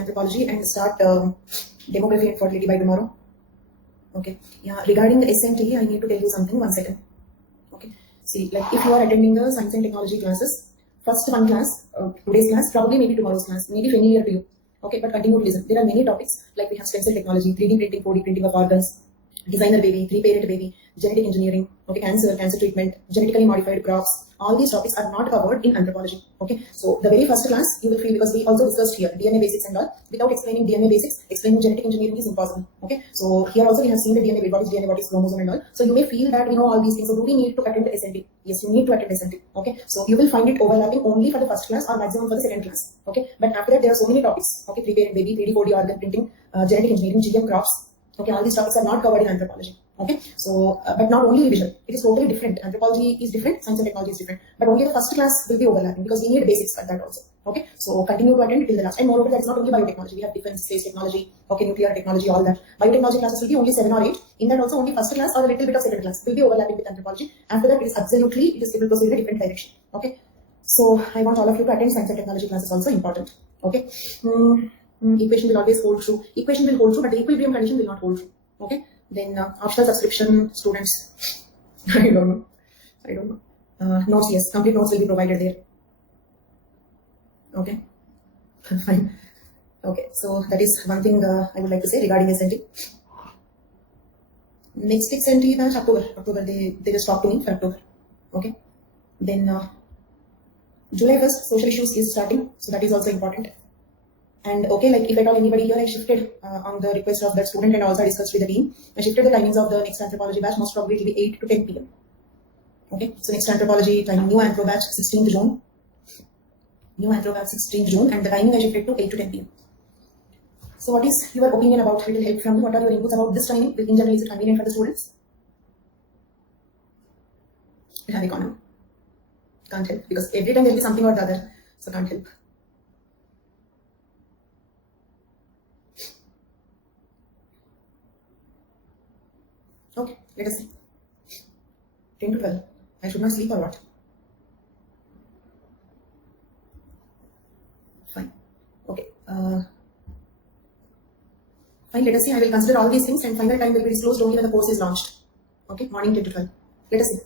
anthropology and start demography and fertility by tomorrow. Okay. Yeah. Regarding the SMT, I need to tell you something. 1 second. Okay. See, like if you are attending the science and technology classes, first one class, today's class, probably maybe tomorrow's class, maybe familiar to you. Okay, but continue to listen. There are many topics like we have stem cell technology, 3D printing, 4D printing of organs, designer baby, 3-parent baby, genetic engineering, okay, cancer treatment, genetically modified crops. All these topics are not covered in anthropology. Okay, so the very first class you will feel, because we also discussed here DNA basics and all. Without explaining DNA basics, explaining genetic engineering is impossible. Okay, so here also we have seen the DNA, what is DNA, what is chromosome and all. So you may feel that we know all these things. So do we need to attend the SNT? Yes, you need to attend SNT. Okay, so you will find it overlapping only for the first class or maximum for the second class. Okay, but after that there are so many topics. Okay, 3-parent baby, 3D, 4D organ printing, genetic engineering, GM crops. Okay, all these topics are not covered in anthropology. Okay, so but not only revision, it is totally different. Anthropology is different, science and technology is different, but only the first class will be overlapping because we need basics for that also. Okay, so continue to attend till the last. And moreover, that is not only biotechnology, we have defense, space technology, okay, nuclear technology, all that. Biotechnology classes will be only 7 or 8. In that also only first class or a little bit of second class will be overlapping with anthropology. After that, it is absolutely, it is able to proceed in a different direction. Okay, so I want all of you to attend science and technology classes also important. Okay, equation will always hold true. Equation will hold true, but the equilibrium condition will not hold true. Okay, then optional subscription students, I don't know. Notes, yes, complete notes will be provided there. Okay, fine. Okay, so that is one thing I would like to say regarding SNT. Next SNT is October. They just talked to me for October. Okay, then July 1st, social issues is starting, so that is also important. And okay, like if at all anybody here, I shifted on the request of that student and also I discussed with the team. I shifted the timings of the next anthropology batch. Most probably it will be 8 to 10 p.m. Okay, so next anthropology timing, new anthro batch 16th June. New anthro batch 16th June, and the timing I shifted to 8 to 10 p.m. So what is your opinion about it? Will help from you? What are your inputs about this timing? In general, is it convenient for the students? You have economy. Can't help because every time there will be something or the other, so can't help. Okay, let us see. 10 to 12. I should not sleep or what? Fine. Okay. Fine, let us see. I will consider all these things and final time will be disclosed only when the course is launched. Okay, morning 10 to 12. Let us see.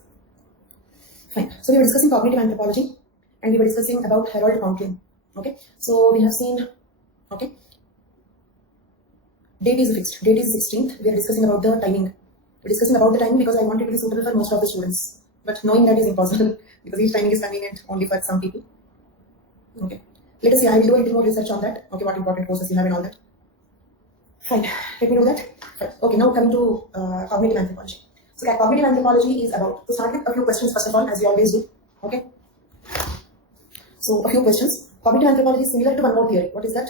Fine. So we were discussing cognitive anthropology and we were discussing about Harold Conklin. Okay, so we have seen, okay, date is fixed. Date is 16th. We are discussing about the timing. We're discussing about the timing because I want it to be suitable for most of the students. But knowing that is impossible because each timing is convenient only for some people. Okay. Let us see. I will do a little more research on that. Okay, what important courses you have and all that. Fine. Let me do that. Fine. Okay, now coming to cognitive anthropology. So cognitive anthropology is about, to start with a few questions first of all, as we always do. Okay. So a few questions. Cognitive anthropology is similar to one more theory. What is that?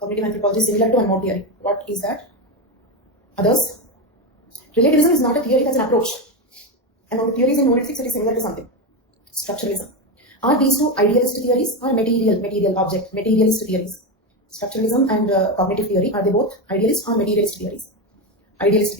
Cognitive anthropology is similar to one more theory. What is that? Others? Relativism is not a theory, that's an approach. And on the theories in neuroscience, it is similar to something. Structuralism. Are these two idealist theories or materialist theories? Structuralism and cognitive theory, are they both idealist or materialist theories? Idealist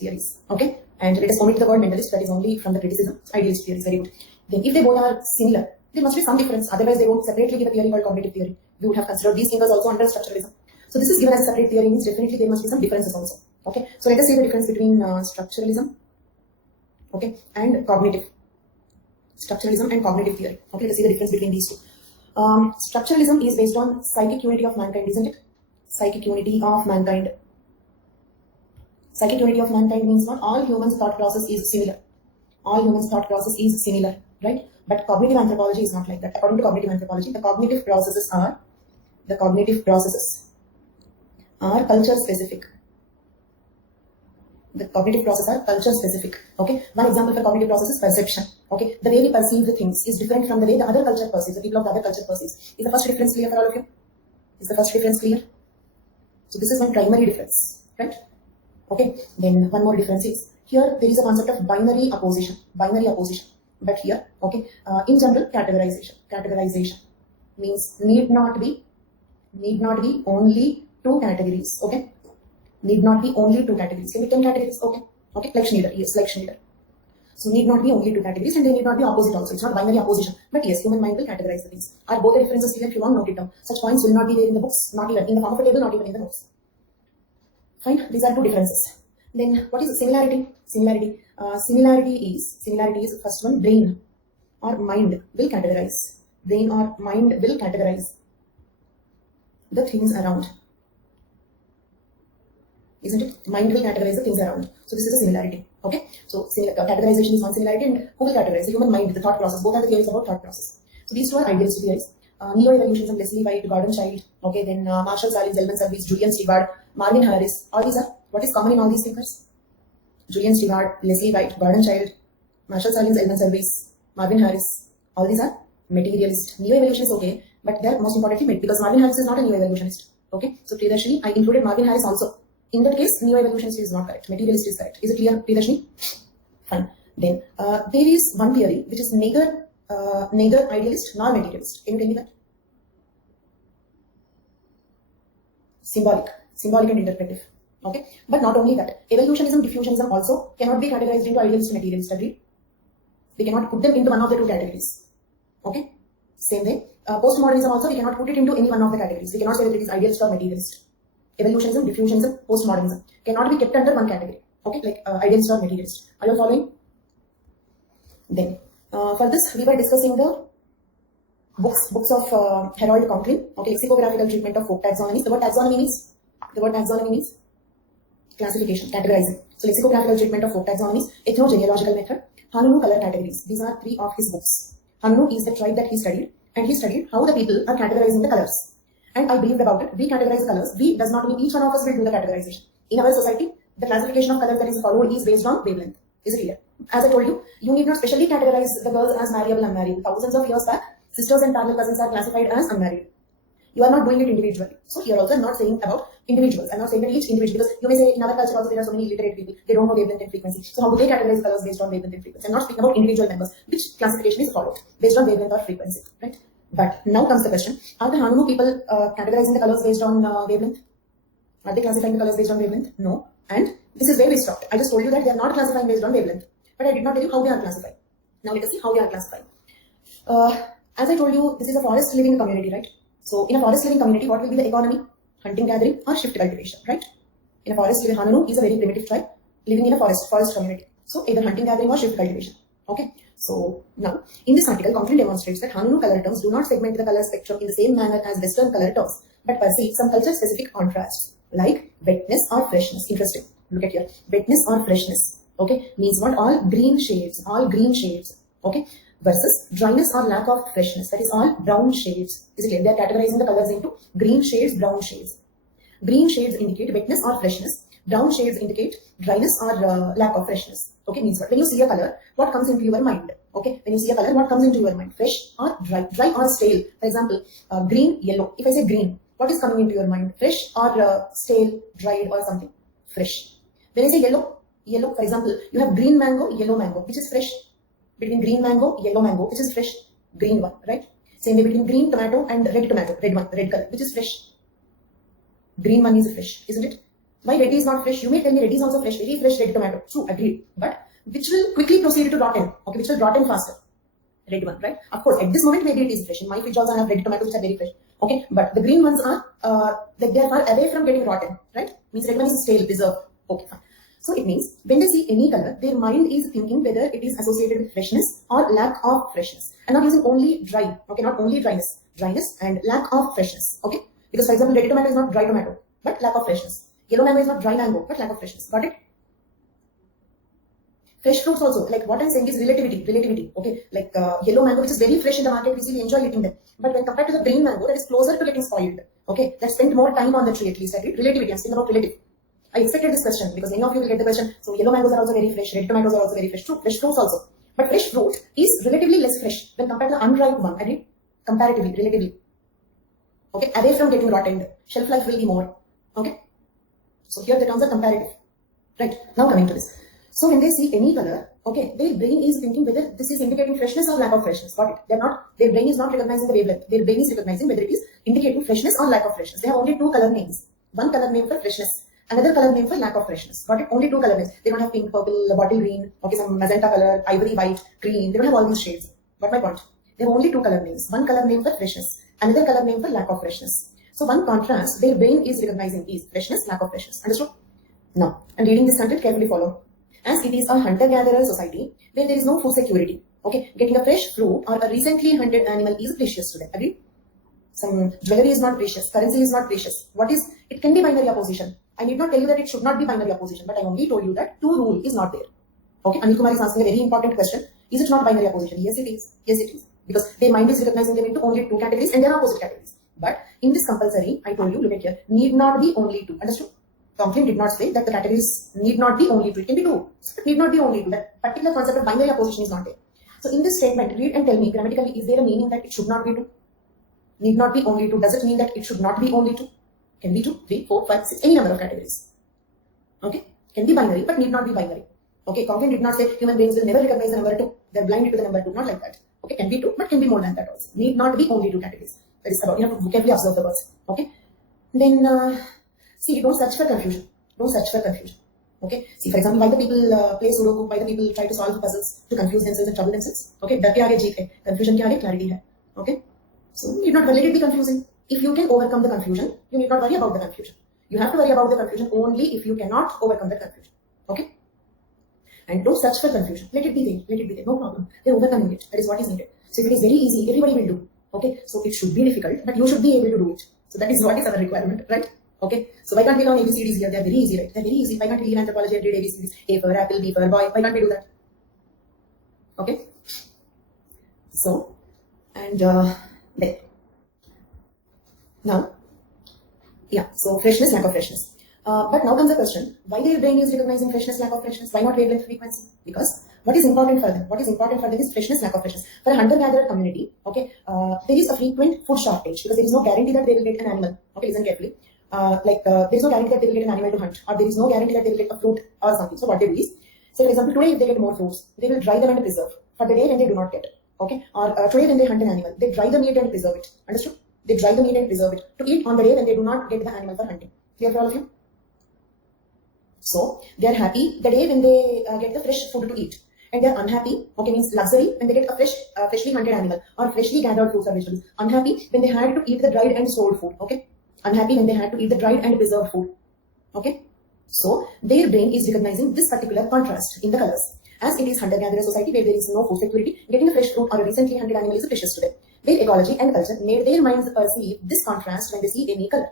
theories. Okay. And let us omit the word mentalist, that is only from the criticism. Idealist theories, very good. Then if they both are similar, there must be some difference. Otherwise, they won't separately give a theory called cognitive theory. We would have considered these thinkers also under structuralism. So this is given as a separate theory, means definitely there must be some differences also. Okay, so let us see the difference between structuralism, okay, and cognitive. Structuralism and cognitive theory. Okay, let us see the difference between these two. Structuralism is based on psychic unity of mankind, isn't it? Psychic unity of mankind. Psychic unity of mankind means what? All humans' thought process is similar. All humans' thought process is similar, right? But cognitive anthropology is not like that. According to cognitive anthropology, the cognitive processes are culture specific. The cognitive processes are culture specific. Okay. One example for cognitive process is perception. Okay. The way we perceive the things is different from the way the other culture perceives, the people of the other culture perceives. Is the first difference clear for all of you? Is the first difference clear? So this is one primary difference, right? Okay. Then one more difference is, here there is a concept of binary opposition. But here, okay, in general, categorization means need not be only 2 categories. Okay. Need not be only 2 categories. Can be 10 categories. Okay. Okay. Like Schneider. Yes, like Schneider. So need not be only two categories, and they need not be opposite also. It's not binary opposition. But yes, human mind will categorize the things. Are both the differences clear? If you want, note it down. Such points will not be there in the books, not even in the form of a table, not even in the notes. Fine. These are two differences. Then what is similarity? Similarity is first one, brain or mind will categorize. Brain or mind will categorize the things around. Isn't it? Mind will categorize the things around. So this is a similarity. Okay. So categorization is one similarity, and who will categorize? The human mind, the thought process. Both are the theories about thought process. So these two are idealist theories. Neo-evolutionism, Leslie White, Gordon Childe. Okay. Then Marshall Sahlins, Elman Service, Julian Stewart, Marvin Harris. All these are, what is common in all these thinkers? Julian Stewart, Leslie White, Gordon Childe, Marshall Sahlins, Elman Service, Marvin Harris. All these are materialist. Neo-evolution is okay, but they are most importantly because Marvin Harris is not a neo-evolutionist. Okay. So Priyadarshini, I included Marvin Harris also. In that case, neo-evolutionist is not correct. Materialist is correct. Is it clear, Priyadarshini? Fine. Then there is one theory which is neither idealist nor materialist. Can you tell me that? Symbolic and interpretive. Okay. But not only that, evolutionism, diffusionism also cannot be categorized into idealist and materialist. Agree? We cannot put them into one of the two categories. Okay. Same way, postmodernism also we cannot put it into any one of the categories. We cannot say that it is idealist or materialist. Evolutionism, diffusionism, postmodernism cannot be kept under one category. Okay, like idealist or materialist. Are you following? Then, for this, we were discussing the books of Harold Conklin. Okay, lexicographical treatment of folk taxonomies. The word taxonomy means classification, categorizing. So, lexicographical treatment of folk taxonomies, ethnogenealogical method, Hanunu color categories. These are three of his books. Hanunu is the tribe that he studied, and he studied how the people are categorizing the colors. And I believed about it. We categorize the colors. We does not mean each one of us will do the categorization. In our society, the classification of colors that is followed is based on wavelength. Is it clear? As I told you, you need not specially categorize the girls as marriable and unmarried. Thousands of years back, sisters and parallel cousins are classified as unmarried. You are not doing it individually. So here also I'm not saying about individuals. I'm not saying that each individual, because you may say in our culture also there are so many illiterate people. They don't know wavelength and frequency. So how do they categorize colors based on wavelength and frequency? I'm not speaking about individual members. Which classification is followed based on wavelength or frequency, right? But now comes the question, are the Hanunu people categorizing the colors based on wavelength? Are they classifying the colors based on wavelength? No. And this is where we stopped. I just told you that they are not classifying based on wavelength. But I did not tell you how they are classifying. Now let us see how they are classifying. As I told you, this is a forest living community, right? So in a forest living community, what will be the economy? Hunting, gathering or shift cultivation, right? In a forest living, Hanunu is a very primitive tribe living in a forest community. So either hunting, gathering or shift cultivation. Okay. So now, in this article, Conklin demonstrates that Hanunu color terms do not segment the color spectrum in the same manner as Western color terms, but perceive some culture-specific contrasts, like wetness or freshness. Interesting. Look at here. Wetness or freshness. Okay. Means what? All green shades. Okay. Versus dryness or lack of freshness. That is all brown shades. Is it clear? They are categorizing the colors into green shades, brown shades. Green shades indicate wetness or freshness. Brown shades indicate dryness or lack of freshness. Okay, means what? When you see a color, what comes into your mind? Okay, when you see a color, what comes into your mind? Fresh or dry? Dry or stale? For example, green, yellow. If I say green, what is coming into your mind? Fresh or stale, dried or something? Fresh. When I say yellow, for example, you have green mango, yellow mango, which is fresh. Between green mango, yellow mango, which is fresh, green one, right? Same way between green tomato and red tomato, red color, which is fresh. Green one is fresh, isn't it? Why red is not fresh? You may tell me red is also fresh, very fresh red tomato. True, agreed. But which will quickly proceed to rotten? Okay, which will rotten faster? Red one, right? Of course, at this moment maybe it is fresh. In my fridge also I have red tomatoes which are very fresh. Okay, but the green ones are like they are far away from getting rotten, right? Means red one is stale, preserved. Okay, fine. So it means when they see any color, their mind is thinking whether it is associated with freshness or lack of freshness. And not using only dry, okay, not only dryness and lack of freshness, okay? Because for example, red tomato is not dry tomato, but lack of freshness. Yellow mango is not dry mango, but lack of freshness. Got it? Fresh fruits also, like what I'm saying is relativity, okay? Like yellow mango, which is very fresh in the market, we easily enjoy eating them. But when compared to the green mango, that is closer to getting spoiled, okay? That spent more time on the tree at least, I agree? Relativity, I'm speaking about relative. I expected this question because many of you will get the question. So yellow mangoes are also very fresh, red tomatoes are also very fresh. True, fresh fruits also. But fresh fruit is relatively less fresh when compared to the unripe one. Agreed? Comparatively, relatively. Okay, away from getting rotten. Shelf life will be more. Okay. So here the terms are comparative. Right. Now coming to this. So when they see any color, okay, their brain is thinking whether this is indicating freshness or lack of freshness. Got it? They're not. Their brain is not recognizing the wavelength. Their brain is recognizing whether it is indicating freshness or lack of freshness. They have only two color names. One color name for freshness Another color name for lack of freshness. Got it? Only two color names. They don't have pink, purple, bottle green, okay, some magenta color, ivory white, green. They don't have all these shades. Got my point? They have only two color names. One color name for freshness, another color name for lack of freshness. So one contrast their brain is recognizing is freshness, lack of freshness. Understood? Now, I'm reading this content, carefully follow. As it is a hunter-gatherer society where there is no food security. Okay, getting a fresh fruit or a recently hunted animal is precious to them. Agree? Some jewelry is not precious, currency is not precious. What is? It can be binary opposition. I need not tell you that it should not be binary opposition, but I only told you that two rule is not there. Okay, Anil Kumar is asking a very important question. Is it not binary opposition? Yes, it is. Yes, it is. Because their mind is recognizing them into only two categories and they are opposite categories. But in this compulsory, I told you, look at here, need not be only two. Understood? Tomlin did not say that the categories need not be only two. It can be two. It need not be only two. That particular concept of binary opposition is not there. So in this statement, read and tell me grammatically, is there a meaning that it should not be two? Need not be only two. Does it mean that it should not be only two? Can be 2, 3, 4, 5, 6, any number of categories. Okay? Can be binary, but need not be binary. Okay? Conklin did not say human beings will never recognize the number 2. They're blinded to the number 2. Not like that. Okay? Can be 2, but can be more than that also. Need not be only 2 categories. That is about, you have to vocabulary observe the words. Okay? Then, see, don't search for confusion. Don't search for confusion. Okay? See, for example, why the people play Sudoku, why the people try to solve puzzles to confuse themselves and trouble themselves. Okay? Dar ke aage jeet hai. Confusion ke aage clarity hai. Okay? So, need not let it be confusing. If you can overcome the confusion, you need not worry about the confusion. You have to worry about the confusion only if you cannot overcome the confusion. Okay? And don't search for confusion. Let it be there. Let it be there. No problem. They're overcoming it. That is what is needed. So if it is very easy, everybody will do. Okay? So it should be difficult, but you should be able to do it. So that is what is our requirement, right? Okay? So why can't we learn ABCDs here? They're very easy, right? They're very easy. Why can't we learn anthropology and read ABCDs? A for apple, B for boy. Why can't we do that? Okay? So, and then. Now, yeah, so freshness, lack of freshness. But now comes the question, why their brain is recognizing freshness, lack of freshness? Why not wavelength frequency? Because what is important for them? What is important for them is freshness, lack of freshness. For a hunter-gatherer community, okay, there is a frequent food shortage because there is no guarantee that they will get an animal. Okay, listen carefully. There is no guarantee that they will get an animal to hunt, or there is no guarantee that they will get a fruit or something. So what they do is, say for example, today if they get more fruits, they will dry them and preserve for the day when they do not get. Okay, or today when they hunt an animal, they dry the meat and preserve it. Understood? They dry the meat and preserve it to eat on the day when they do not get the animal for hunting. Clear for all of you? So, they are happy the day when they get the fresh food to eat. And they are unhappy, okay, means luxury, when they get a freshly hunted animal or freshly gathered fruits or vegetables. Unhappy when they had to eat the dried and stored food, okay? Unhappy when they had to eat the dried and preserved food, okay? So, their brain is recognizing this particular contrast in the colors. As it is hunter-gatherer society where there is no food security, getting a fresh fruit or a recently hunted animal is precious to them. Their ecology and culture made their minds perceive this contrast when they see any color.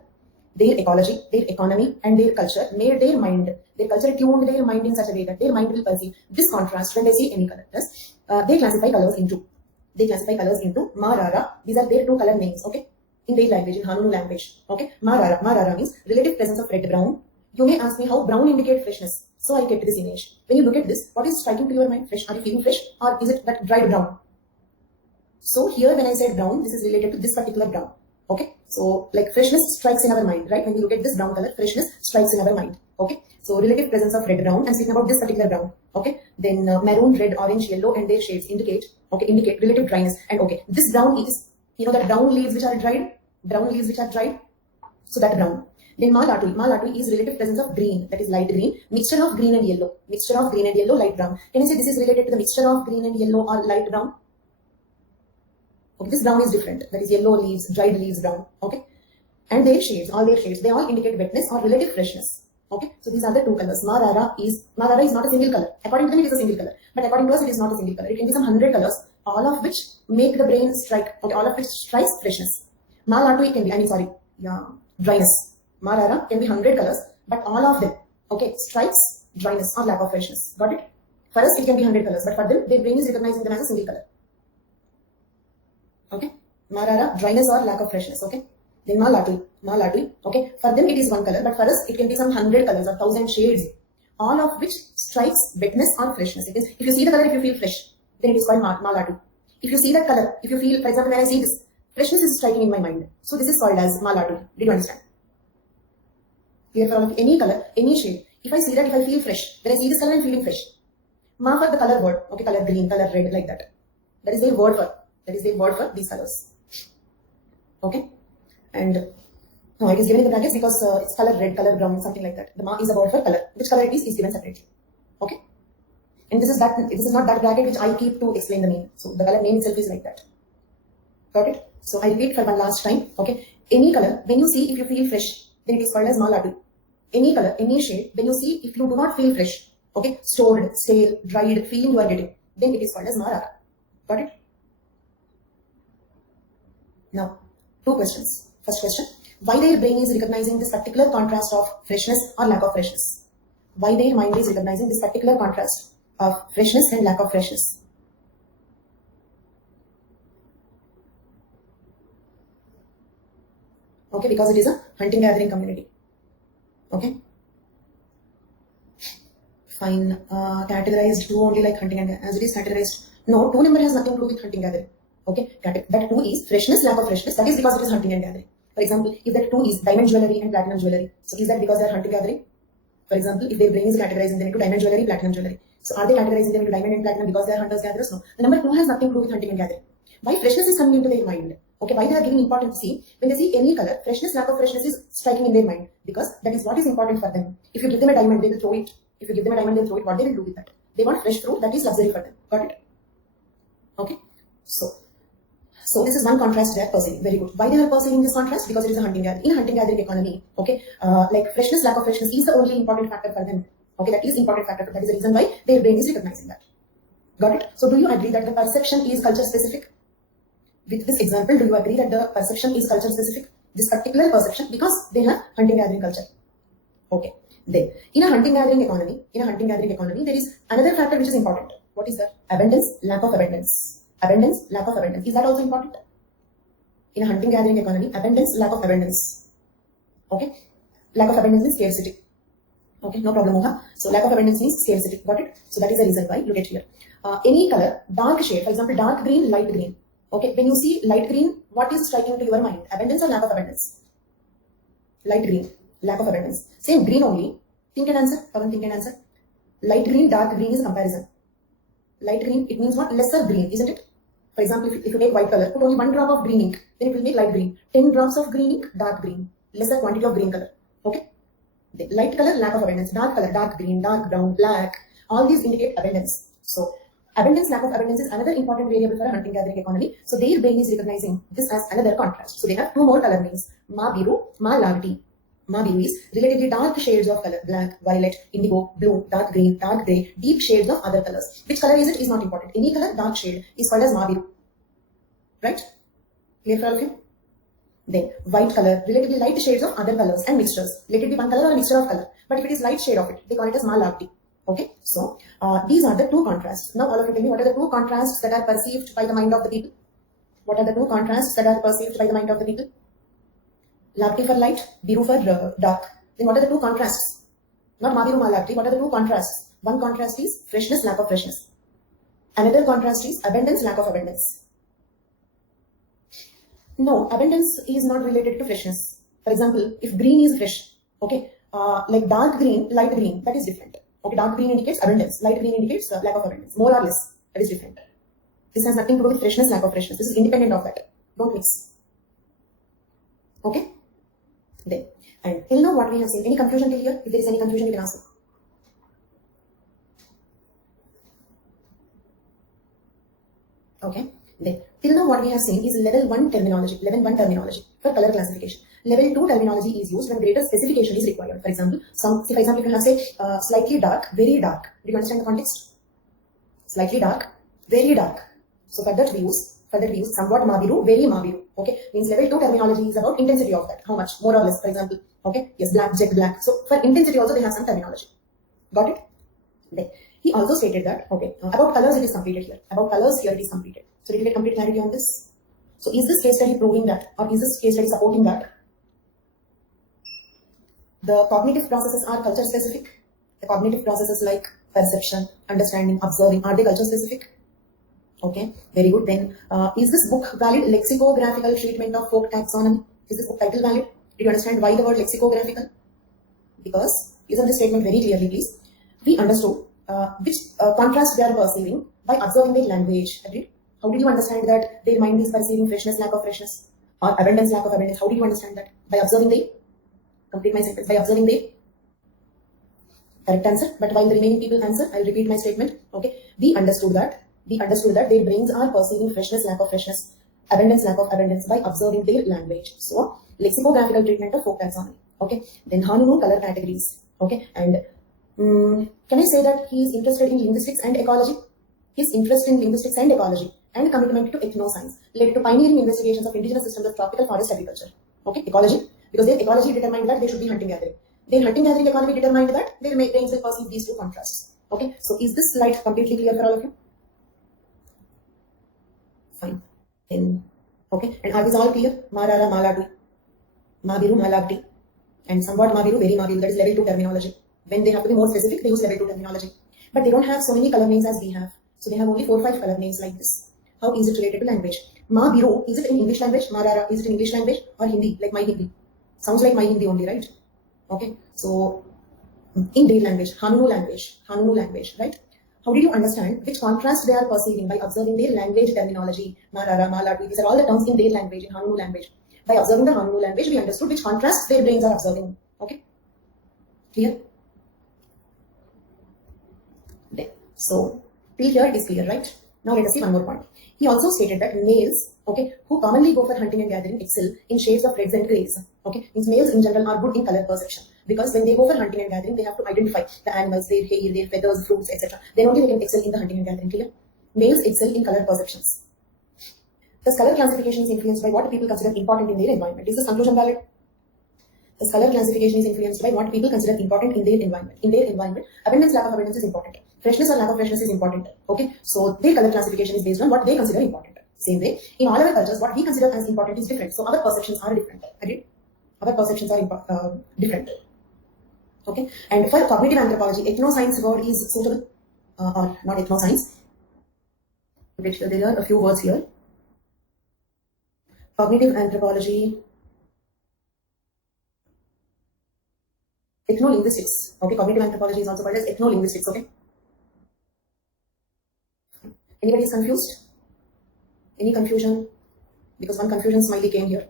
Their ecology, their economy, and their culture made their mind, their culture tuned their mind in such a way that their mind will perceive this contrast when they see any color. Thus, they classify colors into Marara. These are their 2 color names, okay? In their language, in Hanunu language, okay? Marara means relative presence of red-brown. You may ask me how brown indicates freshness. So I kept this image. When you look at this, what is striking to your mind? Fresh? Are you feeling fresh? Or is it that dried brown? So here when I said brown, this is related to this particular brown. Okay. So like freshness strikes in our mind, right? When we look at this brown color, freshness strikes in our mind. Okay. So relative presence of red brown. I'm speaking about this particular brown. Okay. Then maroon, red, orange, yellow and their shades indicate relative dryness. And okay, this brown is, you know that brown leaves which are dried? So that brown. Then Malatui is relative presence of green, that is light green, mixture of green and yellow, light brown. Can I say this is related to the mixture of green and yellow or light brown? Okay, this brown is different. That is yellow leaves, dried leaves brown. Okay. And their shades, all their shades, they all indicate wetness or relative freshness. Okay. So these are the 2 colors. Marara is not a single color. According to them, it is a single color. But according to us, it is not a single color. It can be some 100 colors, all of which make the brain strike. Okay, all of which strikes freshness. Malatui can be, dryness. Marara can be 100 colors, but all of them, okay, strikes dryness or lack of freshness. Got it? For us, it can be 100 colors, but for them, their brain is recognizing them as a single color. Okay, Marara, dryness or lack of freshness. Okay, then Malatui. Okay, for them it is 1 color, but for us it can be some 100 colors or 1000 shades, all of which strikes wetness or freshness. It is, if you see the color, if you feel fresh, then it is called Malatui. If you see that color, if you feel, for example, when I see this, freshness is striking in my mind, so this is called as Malatui. Did you understand? Clear for all of you? Any color, any shade. If I see that, if I feel fresh, when I see this color, I'm feeling fresh. Ma for the color word. Okay, color green, color red, like that. That is their word for. That is their word for these colors. Okay. And No, it is given in the brackets because it's color red, color brown, something like that. The mark is about for color. Which color it is given separately. Okay. And this is not that bracket which I keep to explain the name. So the color name itself is like that. Got it? So I repeat for one last time. Okay. Any color, when you see if you feel fresh, then it is called as malati. Any color, any shade, when you see if you do not feel fresh, okay, stored, stale, dried, feeling you are getting, then it is called as marara. Got it? Now, two questions. First question, why their brain is recognizing this particular contrast of freshness or lack of freshness? Why their mind is recognizing this particular contrast of freshness and lack of freshness? Okay, because it is a hunting gathering community. Okay. Fine. Categorized 2 only like hunting and as it is categorized. No, 2 number has nothing to do with hunting gathering. Okay. That 2 is freshness, lack of freshness. That is because it is hunting and gathering. For example, if that 2 is diamond jewelry and platinum jewelry, so is that because they are hunting gathering? For example, if their brain is categorizing them into diamond jewelry, platinum jewelry. So are they categorizing them into diamond and platinum because they are hunters gatherers? No. The number 2 has nothing to do with hunting and gathering. Why freshness is coming into their mind? Okay, why they are giving importance? See, when they see any color, freshness, lack of freshness is striking in their mind because that is what is important for them. If you give them a diamond, they will throw it. If you give them a diamond, they'll throw it. What they will do with that? They want fresh fruit. That is luxury for them. Got it? Okay. So this is one contrast they are perceiving. Very good. Why they are perceiving this contrast? Because it is a hunting gathering. In a hunting gathering economy, okay, like freshness, lack of freshness is the only important factor for them. Okay, that is important factor. That is the reason why their brain is recognizing that. Got it? So do you agree that the perception is culture specific? With this example, do you agree that the perception is culture specific? This particular perception because they have hunting gathering culture. Okay. Then, in a hunting gathering economy, there is another factor which is important. What is that? Abundance, lack of abundance. Abundance, lack of abundance. Is that also important? In a hunting gathering economy, abundance, lack of abundance. Okay. Lack of abundance is scarcity. Okay, no problem, Moha. So lack of abundance means scarcity. Got it? So that is the reason why. Look at here. Any color, dark shade, for example, dark green, light green. Okay, when you see light green, what is striking to your mind? Abundance or lack of abundance? Light green, lack of abundance. Same green only. Think and answer. Pavan, think and answer. Light green, dark green is comparison. Light green, it means what? Lesser green, isn't it? For example, if you make white color, put only 1 drop of green ink, then it will make light green. 10 drops of green ink, dark green. Lesser quantity of green color. Okay? The light color, lack of abundance. Dark color, dark green, dark brown, black. All these indicate abundance. So, abundance, lack of abundance is another important variable for a hunting gathering economy. So their brain is recognizing this as another contrast. So they have 2 more color names. Ma biru, ma lavati. Ma biru is relatively dark shades of color. Black, violet, indigo, blue, dark green, dark grey, deep shades of other colors. Which color is it is not important. Any color, dark shade is called as ma biru. Right? Clear for all of you? Then white color, relatively light shades of other colors and mixtures. Let it be one color or a mixture of color. But if it is light shade of it, they call it as ma lavati. Okay, so these are the 2 contrasts. Now all of you tell me what are the 2 contrasts that are perceived by the mind of the people? What are the 2 contrasts that are perceived by the mind of the people? Lavati for light, biru for dark. Then what are the 2 contrasts? Not mabiru, ma lavati. What are the 2 contrasts? One contrast is freshness, lack of freshness. Another contrast is abundance, lack of abundance. No, abundance is not related to freshness. For example, if green is fresh, okay, like dark green, light green, that is different. Okay, dark green indicates abundance, light green indicates lack of abundance, more or less, that is different. This has nothing to do with freshness, lack of freshness. This is independent of that. Don't mix. Okay? Then, and till now what we have seen, any confusion till here? If there is any confusion, you can ask me. Okay? Then, till now what we have seen is level 1 terminology, for color classification. Level 2 terminology is used when greater specification is required. For example, if you have say slightly dark, very dark. Do you understand the context? Slightly dark, very dark. So for that we use somewhat mabiru, very mabiru. Okay, means level 2 terminology is about intensity of that. How much, more or less. For example, okay, yes, black, jet black. So for intensity also they have some terminology. Got it? Then he also stated that okay, about colors it is completed here. About colors here it is completed. So did you get complete clarity on this? So is this case study proving that, or is this case study supporting that the cognitive processes are culture specific? The cognitive processes like perception, understanding, observing, are they culture specific? Okay, very good. Then is this book valid lexicographical treatment of folk taxonomy? Is this book title valid? Did you understand why the word lexicographical? Because, listen the statement very clearly please. We understood which contrast they are perceiving by observing their language. Agreed? How did you understand that their mind is perceiving freshness, lack of freshness? or abundance, lack of abundance. How do you understand that? By observing the, complete my sentence, by observing the correct answer. But while the remaining people answer, I'll repeat my statement. Okay, we understood that their brains are perceiving freshness, lack of freshness, abundance, lack of abundance by observing their language. So lexicographical treatment of folk taxonomy. Okay, then Hanunu color categories. Okay, and can I say that he is interested in linguistics and ecology? His interest in linguistics and ecology and commitment to ethnoscience led to pioneering investigations of indigenous systems of tropical forest agriculture. Okay, ecology, because their ecology determined that they should be hunting gathering. Their hunting gathering economy determined that their brains will perceive these two contrasts. Okay, so is this slide completely clear for all of you? Fine. Then, okay, and are these all clear? Marara, Maladu, Mabiru, Malagdi, and somewhat Mabiru, very Mabiru, that is level 2 terminology. When they have to be more specific, they use level 2 terminology. But they don't have so many color names as we have. So they have only 4 or 5 color names like this. How is it related to language? Ma Biro, is it in English language? Marara, is it in English language or Hindi, like my Hindi? Sounds like my Hindi only, right? Okay, so in their language, Hanunu language, right? How did you understand which contrast they are perceiving by observing their language terminology? Marara, Maladu, these are all the terms in their language, in Hanunu language. By observing the Hanunu language, we understood which contrast their brains are observing. Okay, clear? There. So, till here it is clear, right? Now let us see one more point. He also stated that males, okay, who commonly go for hunting and gathering excel in shades of reds and greys. Okay, means males in general are good in color perception because when they go for hunting and gathering, they have to identify the animals, their hair, their feathers, fruits, etc. Then only they can excel in the hunting and gathering. Clear? Males excel in color perceptions. Thus, color classification is influenced by what people consider important in their environment. Is this conclusion valid? Thus, color classification is influenced by what people consider important in their environment. In their environment, abundance, lack of abundance is important. Freshness or lack of freshness is important. Okay, so their color classification is based on what they consider important. Same way, in all our cultures, what we consider as important is different. So our perceptions are different. Agreed? Our perceptions are different. Okay, and for cognitive anthropology, ethnoscience word is suitable or not ethnoscience. There are a few words here. Cognitive anthropology, ethnolinguistics. Okay, cognitive anthropology is also called as ethnolinguistics. Okay. Anybody is confused? Any confusion? Because one confusion smiley came here.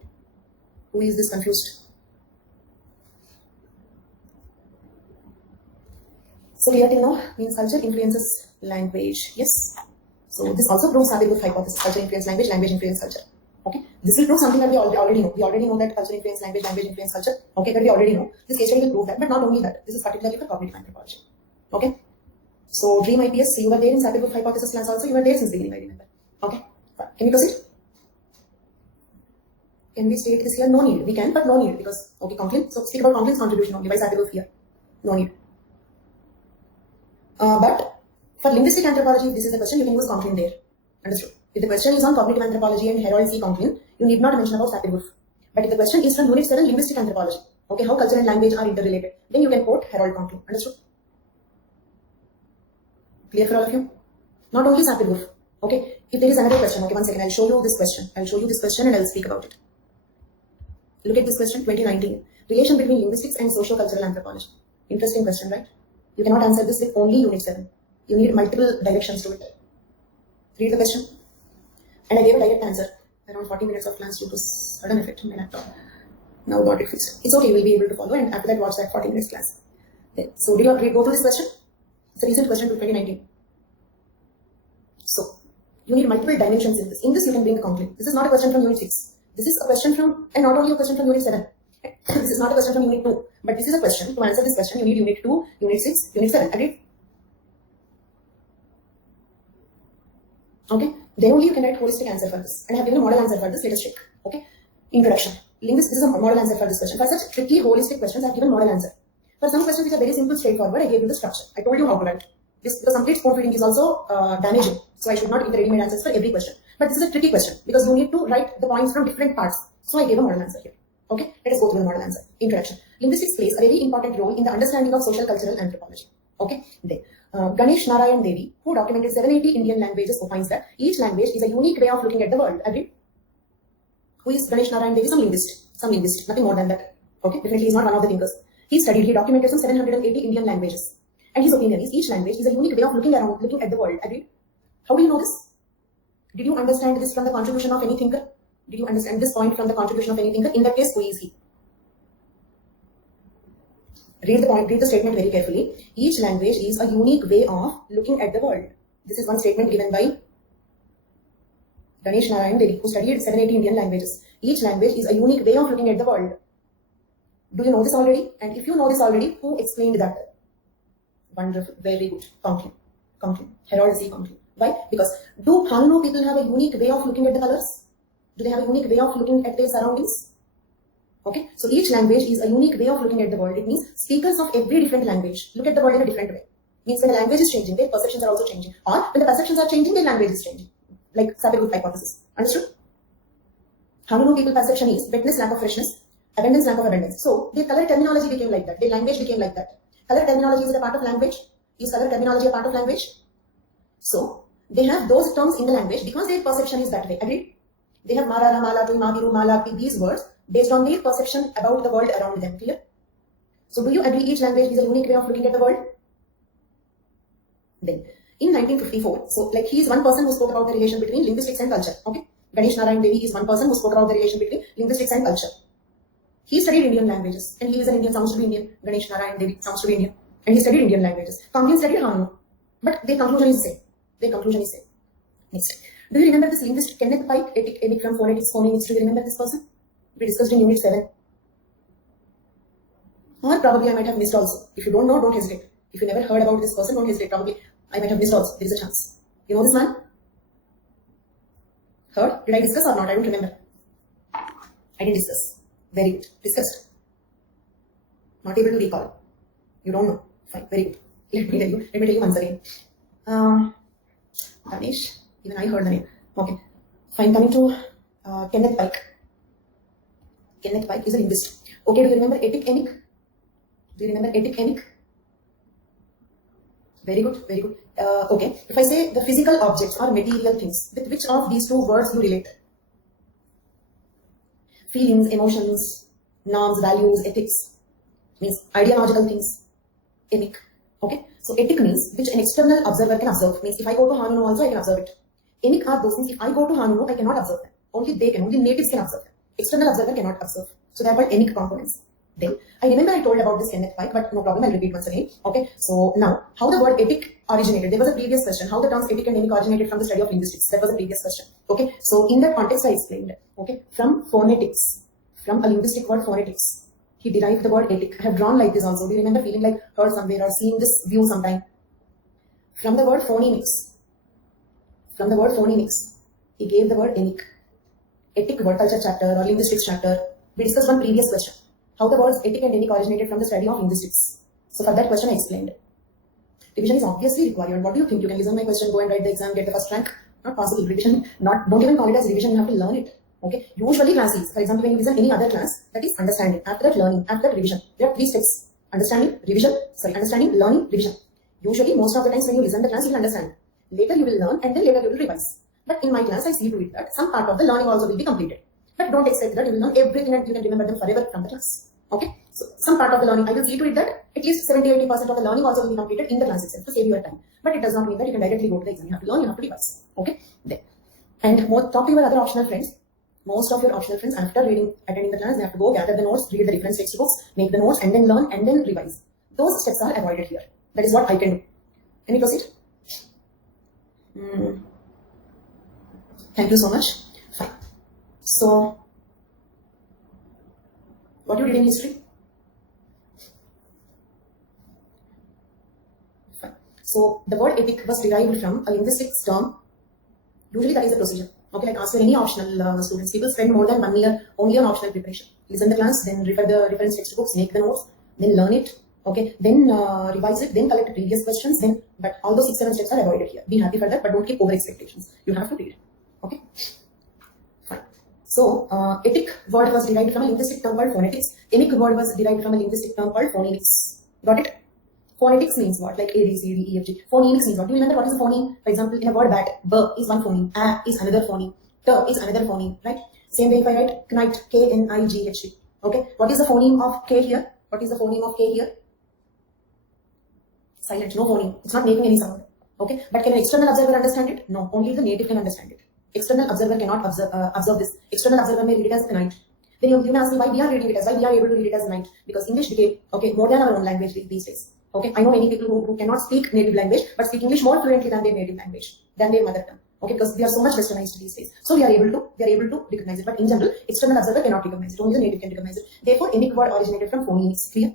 Who is this confused? So clear till now means culture influences language. Yes. So this also proves Sapir-Whorf hypothesis: culture influence language, language influence culture. Okay. This will prove something that we already know. We already know that culture influence language, language influence culture. Okay, that we already know. This case study will prove that, but not only that. This is particularly for cognitive anthropology. Okay. So Dream IPS, you were there in Sapir-Whorf hypothesis class also. You were there since the beginning, I remember. Okay. Can we proceed? Can we state this here? No need. We can, but no need because okay, Conklin. So speak about Conklin's contribution only by Sapir-Whorf here. No need. But for linguistic anthropology, this is the question. You can use Conklin there. Understood? If the question is on cognitive anthropology and Harold C. Conklin, you need not mention about Sapir-Whorf. But if the question is from Unit 7 linguistic anthropology, okay, how culture and language are interrelated, then you can quote Harold Conklin. Understood? Clear for all of you? Not only Sapir-Whorf. Okay, if there is another question, okay, 1 second, I'll show you this question. I'll show you this question and I'll speak about it. Look at this question, 2019. Relation between linguistics and socio-cultural anthropology. Interesting question, right? You cannot answer this with only Unit 7. You need multiple directions to it. Read the question. And I gave a direct answer. Around 40 minutes of class due to sudden effect on my laptop. Now got it fixed. It's okay, you will be able to follow and after that watch that 40 minutes class. Okay. So did you go through this question? It's a recent question to 2019. So you need multiple dimensions in this. In this you can bring a Conklin. This is not a question from Unit 6. This is a question from, and not only a question from Unit 7. This is not a question from Unit 2. But this is a question. To answer this question, you need Unit 2, Unit 6, Unit 7. Agreed? Okay. Then only you can write holistic answer for this. And I have given a model answer for this. Let us check. Okay. Introduction. This is a model answer for this question. For such tricky holistic questions, I have given model answer. For some questions which are very simple, straightforward, I gave you the structure. I told you how to write. This because complete spoon feeding is also damaging. So I should not give the ready-made answers for every question. But this is a tricky question because you need to write the points from different parts. So I gave a model answer here. Okay. Let us go through the model answer. Introduction. Linguistics plays a very important role in the understanding of social cultural anthropology. Okay. Then Ganesh Narayan Devi, who documented 780 Indian languages, opines that each language is a unique way of looking at the world. Agreed? Who is Ganesh Narayan Devi? Some linguist, nothing more than that. Okay, definitely he is not one of the thinkers. He documented some 780 Indian languages. And his opinion is each language is a unique way of looking at the world. Agreed? How do you know this? Did you understand this from the contribution of any thinker? Did you understand this point from the contribution of any thinker? In that case, who is he? Read the point, read the statement very carefully. Each language is a unique way of looking at the world. This is one statement given by Ganesh Narayan Devi, who studied 780 Indian languages. Each language is a unique way of looking at the world. Do you know this already? And if you know this already, who explained that? Wonderful, very good. Conklin. Harold C. Conklin. Why? Because do Hanuno people have a unique way of looking at the colors? Do they have a unique way of looking at their surroundings? Okay, so each language is a unique way of looking at the world. It means speakers of every different language look at the world in a different way. It means when the language is changing, their perceptions are also changing. Or when the perceptions are changing, their language is changing. Like Sapir-Whorf hypothesis. Understood? Hanuno people perception is wetness, lack of freshness, abundance, lack of abundance. So their color terminology became like that. Their language became like that. Color terminology is a part of language. Is color terminology a part of language? So they have those terms in the language because their perception is that way. Agreed? They have Marara, Malaki, Magiru, Malaki, these words based on their perception about the world around them. Clear? So do you agree each language is a unique way of looking at the world? Then, in 1954, so like he is one person who spoke about the relation between linguistics and culture. Okay? Ganesh Narayan Devi is one person who spoke about the relation between linguistics and culture. He studied Indian languages and he is an Indian, sounds to be Indian. Ganesh Narayan Devi sounds to be Indian. And he studied Indian languages. Conklin studied Hanuno. But their conclusion is the same. Next. Do you remember this linguist Kenneth Pike, Etic from Phonetics, Phonemics? Do you remember this person? We discussed in Unit 7. Or probably I might have missed also. If you don't know, don't hesitate. If you never heard about this person, don't hesitate. Probably I might have missed also. There is a chance. You know this man? Heard? Did I discuss or not? I don't remember. I didn't discuss. Very good. Discussed. Not able to recall. You don't know. Fine. Very good. Let me tell you once again. Ganesh. Even I heard the name. Okay. Fine. Coming to Kenneth Pike. Kenneth Pike is a linguist. Okay. Do you remember Etic Enic? Very good. Okay. If I say the physical objects or material things, with which of these two words you relate? Feelings, emotions, norms, values, ethics. Means ideological things. Enic. Okay. So etic means which an external observer can observe. Means if I go to Hanuno also I can observe it. Enic are those things if I go to Hanuno I cannot observe them. Only natives can observe them. External observer cannot observe. So they are called enic components. Then I remember I told about this Kenneth Pike, but no problem, I'll repeat once again. Okay. So now how the word etic originated. There was a previous question. How the terms etic and enic originated from the study of linguistics. That was a previous question. Okay. So in that context I explained. Okay. From phonetics. From a linguistic word phonetics. He derived the word etic. I have drawn like this also. Do you remember feeling like heard somewhere or seen this view sometime? From the word phonemics. He gave the word enic. Etic word culture chapter or linguistics chapter. We discussed one previous question. How the words etic and enic originated from the study of linguistics. So for that question I explained. Revision is obviously required. What do you think? You can listen to my question, go and write the exam, get the first rank? Not possible. Revision, don't even call it as revision, you have to learn it. Okay. Usually classes, for example, when you listen any other class, that is understanding. After that, learning. After that, revision. There are 3 steps. Understanding, learning, revision. Usually, most of the times when you listen to the class, you will understand. Later you will learn and then later you will revise. But in my class, I see to it that some part of the learning also will be completed. But don't expect that you will learn everything and you can remember them forever from the class. Okay. So some part of the learning, I will see to it that at least 70-80% of the learning also will be completed in the class itself to save your time. But it does not mean that you can directly go to the exam. You have to learn, you have to revise. Okay. Then. And talk to your other optional friends. Most of your optional friends, after attending the class, they have to go gather the notes, read the reference textbooks, make the notes, and then learn and then revise. Those steps are avoided here. That is what I can do. Can we proceed? Thank you so much. Fine. So, what you did in history? Fine. So, the word epic was derived from a linguistics term. Usually that is the procedure. Okay, like ask for any optional students. People spend more than 1 year only on optional preparation. Listen the class, then refer the reference textbooks, make the notes, then learn it. Okay, then revise it, then collect previous questions. Then, but all those 6-7 steps are avoided here. Be happy for that, but don't keep over expectations. You have to read. Okay, fine. So, etic word was derived from a linguistic term called phonetics. Enic word was derived from a linguistic term called phonemics. Got it? Phonetics means what? Like A, B, C, D, E, F, G. Phonemics means what? Do you remember what is a phoneme? For example, in a word bat, B is one phoneme, A is another phoneme, T is another phoneme, right? Same way if I write knight, K-N-I-G-H-T. Okay, what is the phoneme of K here? What is the phoneme of K here? Silent, no phoneme. It's not making any sound. Okay, but can an external observer understand it? No, only the native can understand it. External observer cannot observe this. External observer may read it as night. Then you may ask me why we are reading it as, why we are able to read it as night? Because English became, okay, more than our own language these days. Okay, I know many people who cannot speak native language, but speak English more fluently than their native language, than their mother tongue. Okay, because we are so much westernized these days. So we are able to recognize it. But in general, external observer cannot recognize it. Only the native can recognize it. Therefore, emic word originated from phonemes. Clear?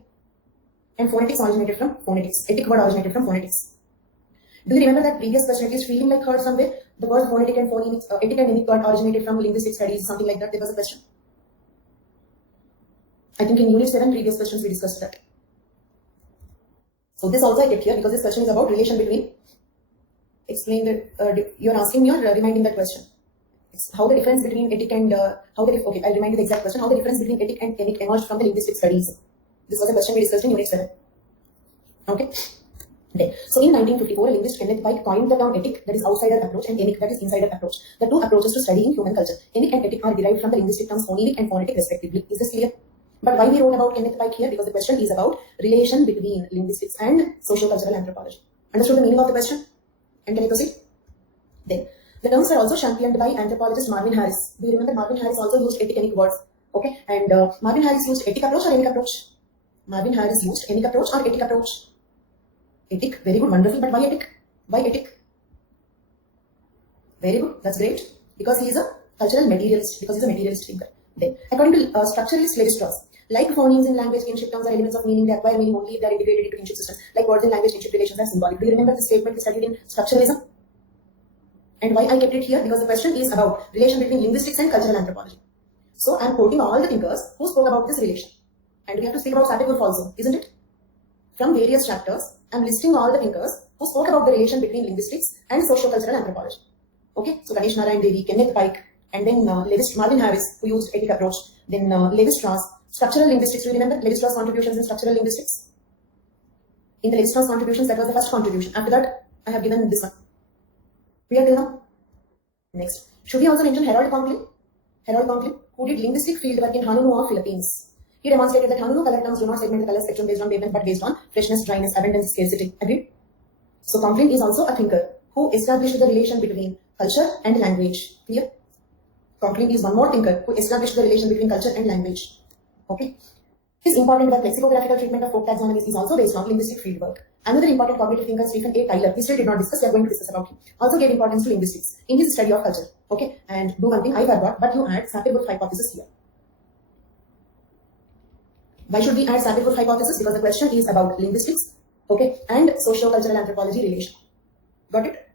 And phonetics originated from phonetics. Etic word originated from phonetics. Do you remember that previous question? It is feeling like heard somewhere. The word phonetic and phonemics, etic and emic word originated from linguistic studies, something like that. There was a question. I think in Unit 7, previous questions we discussed that. So this also I kept here because this question is about relation between. Explain that you are asking me or reminding that question. It's how the difference between etic and okay, I'll remind you the exact question. How the difference between etic and emic emerged from the linguistic studies. This was a question we discussed in Unit 7. Okay. Okay. So in 1954, a linguist Kenneth Pike coined the term etic, that is outsider approach, and emic, that is insider approach. The two approaches to studying human culture. Emic and etic are derived from the linguistic terms phonemic and phonetic respectively. Is this clear? But why we wrote about Kenneth Pike here? Because the question is about relation between linguistics and socio-cultural anthropology. Understood the meaning of the question? And can I proceed? Then, the terms were also championed by anthropologist Marvin Harris. Do you remember Marvin Harris also used etic emic words? Okay, and Marvin Harris used etic approach or emic approach? Marvin Harris used emic approach or etic approach? Etic, very good, wonderful, but why etic? Why etic? Very good, that's great. Because he is a cultural materialist, because he is a materialist thinker. Then, according to structuralist Levi-Strauss, like phonemes in language, kinship terms are elements of meaning. They acquire meaning only if they are integrated into kinship systems. Like words in language, kinship relations are symbolic. Do you remember the statement we studied in structuralism? And why I kept it here? Because the question is about relation between linguistics and cultural anthropology. So I am quoting all the thinkers who spoke about this relation. And we have to speak about Sapir-Whorf also, isn't it? From various chapters, I am listing all the thinkers who spoke about the relation between linguistics and socio-cultural anthropology. Okay, so Ganesh Narayan Devi, Kenneth Pike, and then Marvin Harris, who used etic approach, then Levi-Strauss, structural linguistics. Do you remember Levi-Strauss contributions in structural linguistics? In the Levi-Strauss contributions, that was the first contribution. After that, I have given this one. Clear till now? Next. Should we also mention Harold Conklin? Harold Conklin, who did linguistic fieldwork in Honolulu, Philippines. He demonstrated that Honolulu color terms do not segment the color spectrum based on wavelength, but based on freshness, dryness, abundance, scarcity. Agreed? So Conklin is also a thinker who established the relation between culture and language. Clear? Conklin is one more thinker who established the relation between culture and language. Okay. His important work, lexicographical treatment of folk taxonomies, is also based on linguistic fieldwork. Another important cognitive thinker, Stephen A. Tyler, we still did not discuss, we are going to discuss about him, also gave importance to linguistics in his study of culture. Okay, and do one thing I forgot, but you add Sapir-Whorf hypothesis here. Why should we add Sapir-Whorf hypothesis? Because the question is about linguistics, okay, and socio-cultural anthropology relation. Got it?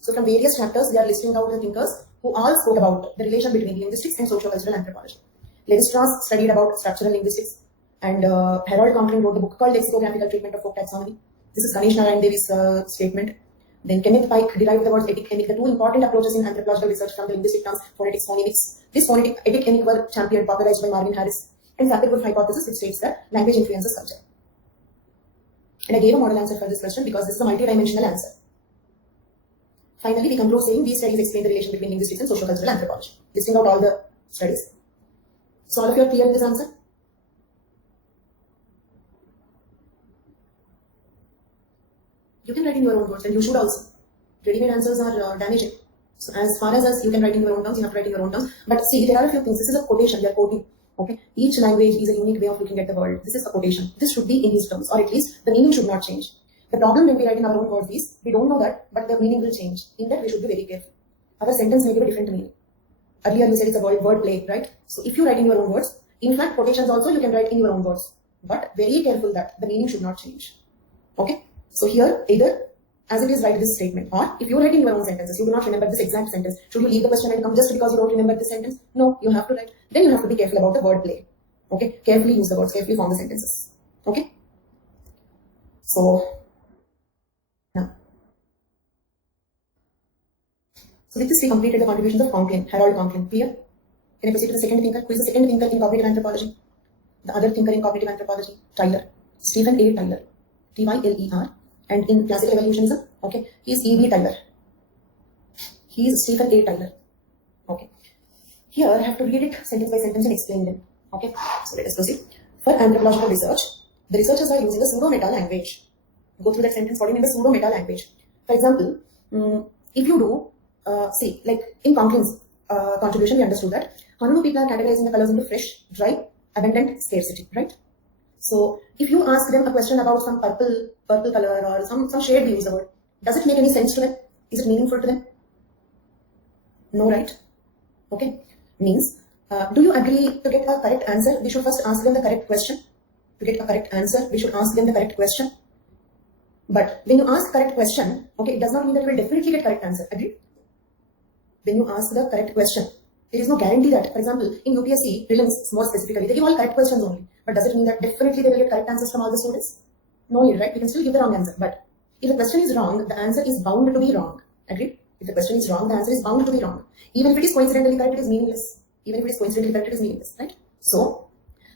So from various chapters, we are listing out the thinkers who all spoke about the relation between linguistics and socio-cultural anthropology. Levi-Strauss studied about structural linguistics, and Harold Conklin wrote a book called Lexicographical Treatment of Folk Taxonomy. This is Ganesh Narayan Devi's statement. Then Kenneth Pike derived the words etic, emic, the two important approaches in anthropological research from the linguistic terms phonetics, phonemics. This phonetic, etic, emic were championed, popularized by Marvin Harris. And Sapir-Whorf hypothesis, which states that language influences culture. And I gave a model answer for this question because this is a multi-dimensional answer. Finally, we conclude saying these studies explain the relation between linguistics and socio-cultural anthropology, listing out all the studies. So all of you are clear in this answer? You can write in your own words, and you should also. Ready-made answers are damaging. So as far as you can write in your own terms, you have to write in your own terms. But see, there are a few things. This is a quotation, we are quoting. Okay, each language is a unique way of looking at the world. This is a quotation. This should be in his terms, or at least the meaning should not change. The problem when we write in our own words is, we don't know that, but the meaning will change. In that, we should be very careful. Our sentence may give a different meaning. Earlier you said it's a word play, right? So if you write in your own words, in fact, quotations also you can write in your own words. But very careful that the meaning should not change. Okay? So here, either as it is, write this statement, or if you write in your own sentences, you do not remember this exact sentence, should you leave the question and come just because you don't remember this sentence? No, you have to write. Then you have to be careful about the word play. Okay? Carefully use the words, carefully form the sentences. Okay? So, now. So with this we completed the contributions of Conklin, Harold Conklin. Clear? Can I proceed to the second thinker? Who is the second thinker in cognitive anthropology? The other thinker in cognitive anthropology, Tyler. Stephen A. Tyler. Tyler. And in classical evolutionism, okay, he is E.B. Tyler. He is Stephen A. Tyler. Okay. Here I have to read it sentence by sentence and explain them. Okay. So let us proceed. For anthropological research, the researchers are using a pseudo-meta language. Go through that sentence. What do you mean by pseudo-meta language? For example, if you do See, like in Conklin's contribution, we understood that Hanunu people are categorizing the colors into fresh, dry, abundant, scarcity, right? So if you ask them a question about some purple color or some shade we use the word, does it make any sense to them? Is it meaningful to them? No, right? Okay. Means, do you agree to get a correct answer? We should first ask them the correct question. To get a correct answer, we should ask them the correct question. But when you ask correct question, okay, it does not mean that you will definitely get correct answer. Agree? When you ask the correct question, there is no guarantee that, for example, in UPSC, prelims more specifically, they give all correct questions only. But does it mean that definitely they will get correct answers from all the students? No need, right? You can still give the wrong answer. But if the question is wrong, the answer is bound to be wrong. Agreed? If the question is wrong, the answer is bound to be wrong. Even if it is coincidentally correct, it is meaningless. Even if it is coincidentally correct, it is meaningless, right? So,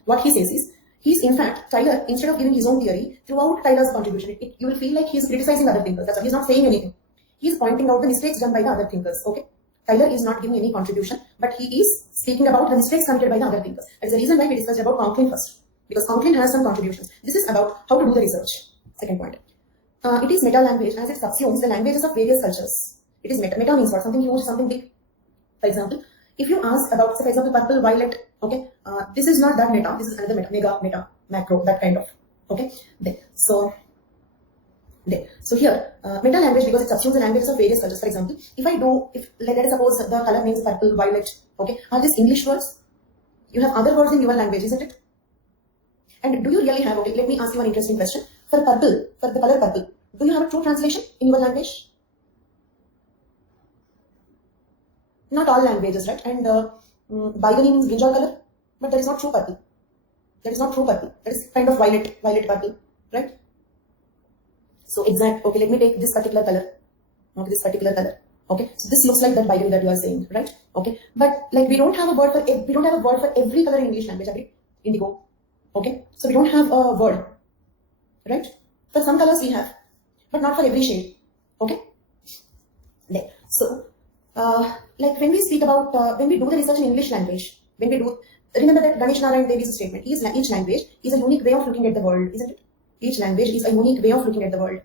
what he says is, he's in fact, Tyler, instead of giving his own theory, throughout Tyler's contribution, you will feel like he's criticizing other thinkers. That's why he's not saying anything. He's pointing out the mistakes done by the other thinkers, okay? Tyler is not giving any contribution, but he is speaking about the mistakes committed by the other thinkers. That's the reason why we discussed about Conklin first. Because Conklin has some contributions. This is about how to do the research. Second point. It is meta-language as it subsumes the languages of various cultures. It is meta. Meta means what? Something huge, something big. For example, if you ask about, say, for example, purple, violet, okay, this is not that meta, this is another meta, mega, macro, that kind of, okay. So here, meta language, because it subsumes the languages of various cultures. For example, if let us suppose the color means purple, violet, okay, are these English words? You have other words in your language, isn't it? And do you really have, okay, let me ask you an interesting question. For purple, for the color purple, do you have a true translation in your language? Not all languages, right? And Baigani means brinjal color, but that is not true purple. That is not true purple. That is kind of violet purple, right? So okay, let me take this particular color. Okay, this particular color. Okay, so this looks like that Baigani that you are saying, right? Okay, but like we don't have a word for every color in English language. Agree? Indigo. Okay, so we don't have a word, right? For some colors we have, but not for every shade. Okay. So. Like when we speak about, when we do the research in English language, remember that Ganesh Narayan Devi's statement, each language is a unique way of looking at the world, isn't it? Each language is a unique way of looking at the world.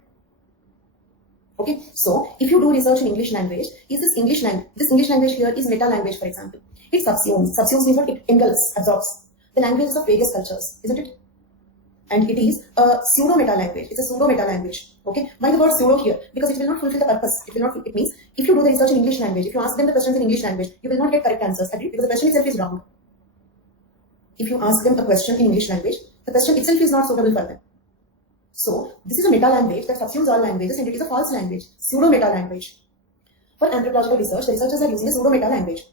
Okay, so if you do research in English language, this English language here is meta language, for example. It subsumes means what? It engulfs, absorbs the languages of various cultures, isn't it? And it is a pseudo-meta language. It's a pseudo-meta language. Okay? Why the word pseudo here? Because it will not fulfill the purpose. It means if you do the research in English language, if you ask them the questions in English language, you will not get correct answers. Agree? Because the question itself is wrong. If you ask them a question in English language, the question itself is not suitable for them. So this is a meta language that subsumes all languages, and it is a false language, pseudo-meta language. For anthropological research, the researchers are using a pseudo-meta language.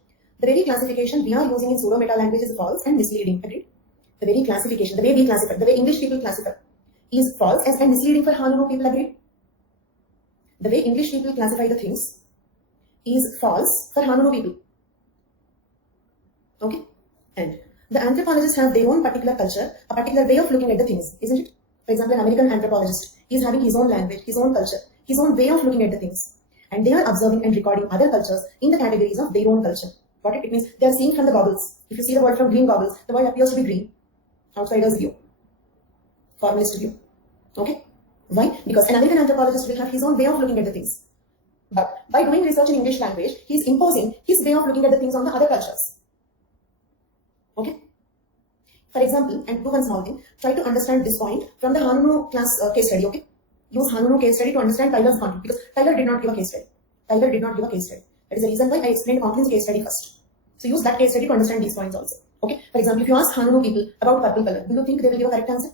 The very classification we are using in pseudo-meta language is false and misleading. Agreed? The very classification, the way we classify, the way English people classify is false and misleading for Hanunu people. Agree? The way English people classify the things is false for Hanunu people. Okay? And the anthropologists have their own particular culture, a particular way of looking at the things, isn't it? For example, an American anthropologist is having his own language, his own culture, his own way of looking at the things. And they are observing and recording other cultures in the categories of their own culture. What it means, they are seeing from the goggles. If you see the world from green goggles, the world appears to be green. Outsider's view, formalist view. Okay? Why? Because an American anthropologist will have his own way of looking at the things. But by doing research in English language, he is imposing his way of looking at the things on the other cultures. Okay? For example, and do one small thing, try to understand this point from the Hanunu class case study. Okay? Use Hanunu case study to understand Tyler's content, because Tyler did not give a case study. Tyler did not give a case study. That is the reason why I explained Conklin's case study first. So use that case study to understand these points also. Okay, for example, if you ask Hanunu people about purple color, do you think they will give a correct answer?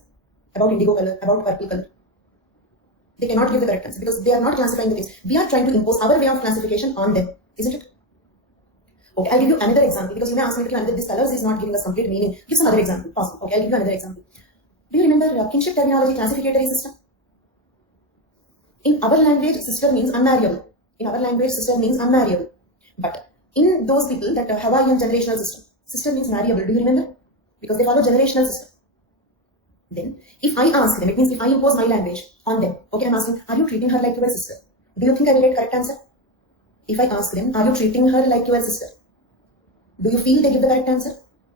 About indigo color, about purple color? They cannot give the correct answer because they are not classifying the things. We are trying to impose our way of classification on them, isn't it? Okay, I'll give you another example because you may ask me that this colors is not giving us complete meaning. Give some other example. Possible. Okay, I'll give you another example. Do you remember kinship terminology classificatory system? In our language, sister means unmarriable. In our language, sister means unmarriable. But in those people that Hawaiian generational system, sister means marriable. Do you remember? Because they follow generational system. Then, if I ask them, it means if I impose my language on them, okay, I'm asking, are you treating her like your sister? Do you think I will get correct answer? If I ask them, are you treating her like your sister? Do you feel they give the correct answer?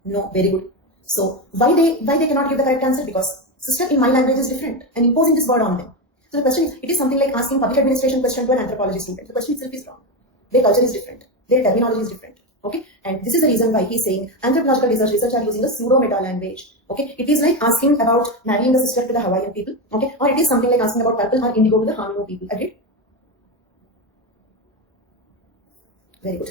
No, very good. So, why they cannot give the correct answer? Because sister in my language is different and imposing this word on them. So the question is, it is something like asking public administration question to an anthropology student. The question itself is wrong. their culture is different, their terminology is different. Okay, and this is the reason why he's saying anthropological research are using a pseudo-meta language. Okay, it is like asking about marrying a sister to the Hawaiian people. Okay, or it is something like asking about purple or indigo to the Hanunu people. Agreed? Very good.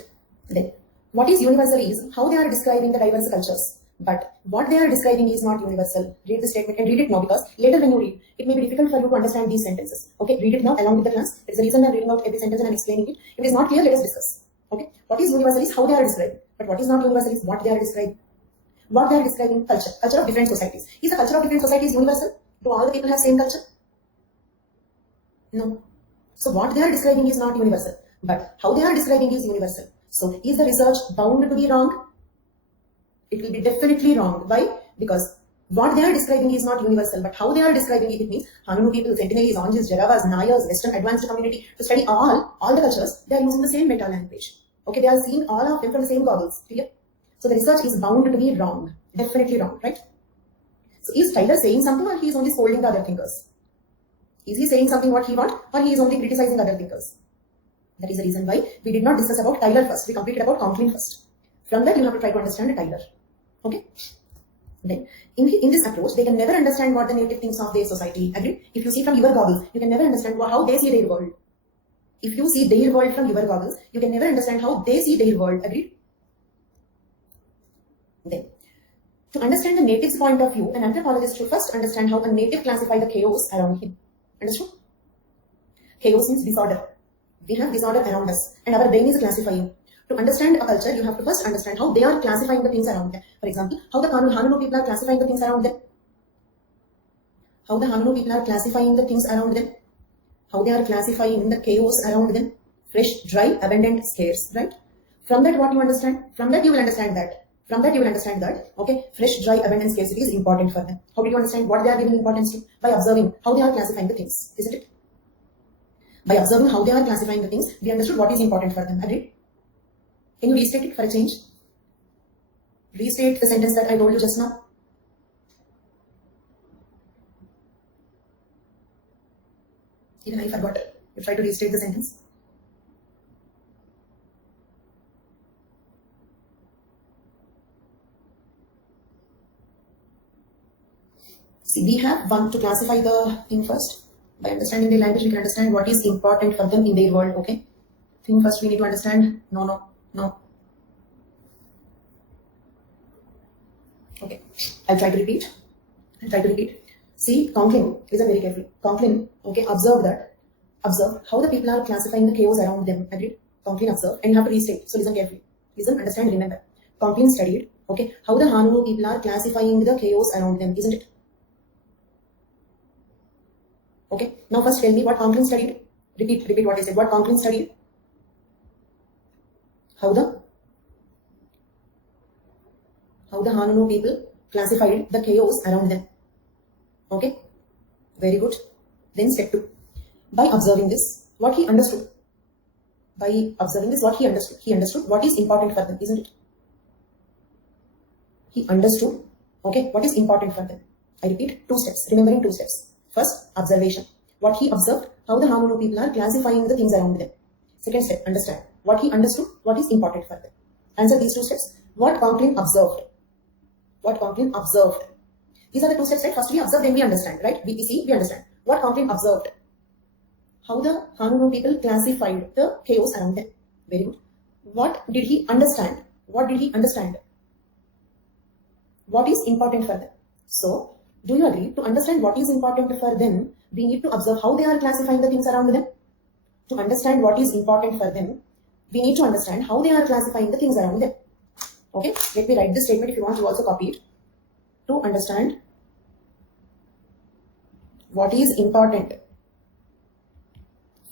Then, what is universal is how they are describing the diverse cultures. But what they are describing is not universal. Read the statement and read it now, because later when you read, it may be difficult for you to understand these sentences. Okay, read it now along with the class. It's the reason I'm reading out every sentence and I'm explaining it. If it is not clear, let us discuss. Okay, what is universal is how they are described. But what is not universal is what they are describing. What they are describing, culture of different societies. Is the culture of different societies universal? Do all the people have same culture? No. So what they are describing is not universal, but how they are describing is universal. So is the research bound to be wrong? It will be definitely wrong. Why? Because what they are describing is not universal, but how they are describing it means Hanunu people, Sentinelese, Onjis, Jaravas, Nayars, Western advanced community, to study all the cultures, they are using the same meta language. Okay, they are seeing all of them from the same goggles. Clear? So the research is bound to be wrong. Definitely wrong, right? So is Tyler saying something, or he is only scolding the other thinkers? Is he saying something what he wants, or he is only criticizing other thinkers? That is the reason why we did not discuss about Tyler first. We completed about Conklin first. From that, you have to try to understand Tyler. Okay? Then, in this approach, they can never understand what the native thinks of their society. Agreed? If you see from your goggles, you can never understand how they see their world. If you see their world from your goggles, you can never understand how they see their world. Agreed? Then, to understand the native's point of view, an anthropologist should first understand how a native classifies the chaos around him. Understood? Chaos means disorder. We have disorder around us, and our brain is classifying. To understand a culture, you have to first understand how they are classifying the things around them. For example, how the Hanunu people are classifying the things around them. How the Hanunu people are classifying the things around them. How they are classifying the chaos around them. Fresh, dry, abundant, scarce, right? From that, what you understand? From that, you will understand that. From that, you will understand that, okay, fresh, dry, abundant, scarcity is important for them. How do you understand what they are giving importance to? By observing how they are classifying the things, isn't it? By observing how they are classifying the things, we understood what is important for them. Agreed? Can you restate it for a change? Restate the sentence that I told you just now. Even I forgot it. You try to restate the sentence. See, we have one to classify the thing first. By understanding their language, we can understand what is important for them in their world, okay? Thing first we need to understand. No. Okay, I'll try to repeat. See, Conklin, listen very carefully. Conklin, okay, observe how the people are classifying the chaos around them. Agreed? Conklin observed, and you have to restate. So listen carefully. Listen, understand, remember. Conklin studied, okay, how the Hanunu people are classifying the chaos around them, isn't it? Okay, now first tell me what Conklin studied. Repeat what I said. What Conklin studied? How the Hanunu people classified the chaos around them. Okay, very good. Then step 2. By observing this, what he understood. He understood what is important for them, isn't it? He understood, okay, what is important for them. I repeat, 2 steps, remembering 2 steps. First, observation. What he observed, how the Hanunu people are classifying the things around them. Second step, understand. What he understood, what is important for them. Answer these 2 steps. What Conklin observed. These are the 2 steps, right? First we observe, then we understand, right? We see, we understand. What Conklin observed. How the Hanunu people classified the chaos around them. Very good. What did he understand? What is important for them? So, do you agree? To understand what is important for them, we need to observe how they are classifying the things around them. To understand what is important for them, we need to understand how they are classifying the things around them. Okay, let me write this statement if you want to also copy it. To understand what is important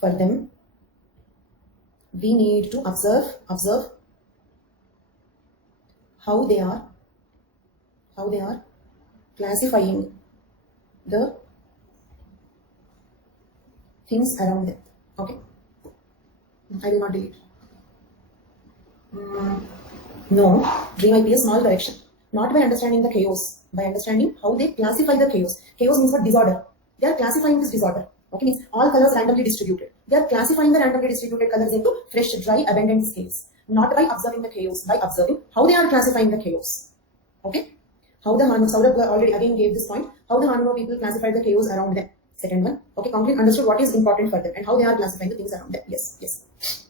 for them, we need to observe how they are classifying the things around them. Okay, I will not delete. No, dream might be a small correction. Not by understanding the chaos, by understanding how they classify the chaos. Chaos means what? Disorder. They are classifying this disorder. Okay, means all colors randomly distributed. They are classifying the randomly distributed colors into fresh, dry, abundant scales. Not by observing the chaos, by observing how they are classifying the chaos. Okay? How the Saurabh already again gave this point, how the Hanuman people classified the chaos around them. Second one, okay, Conklin understood what is important for them and how they are classifying the things around them. Yes, yes.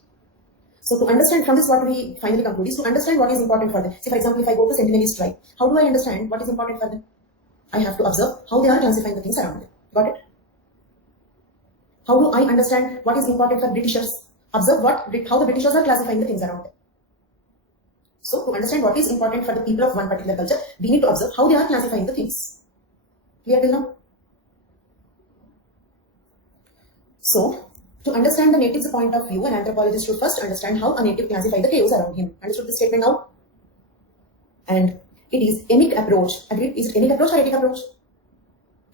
So to understand from this, what we finally conclude is to understand what is important for them. See, for example, if I go to Sentinelist tribe, how do I understand what is important for them? I have to observe how they are classifying the things around them. Got it? How do I understand what is important for Britishers? Observe how the Britishers are classifying the things around them. So to understand what is important for the people of one particular culture, we need to observe how they are classifying the things. Clear till now? So, to understand the native's point of view, an anthropologist should first understand how a native classifies the chaos around him. Understood this statement now? And it is emic approach. Agreed? Is it emic approach or etic approach?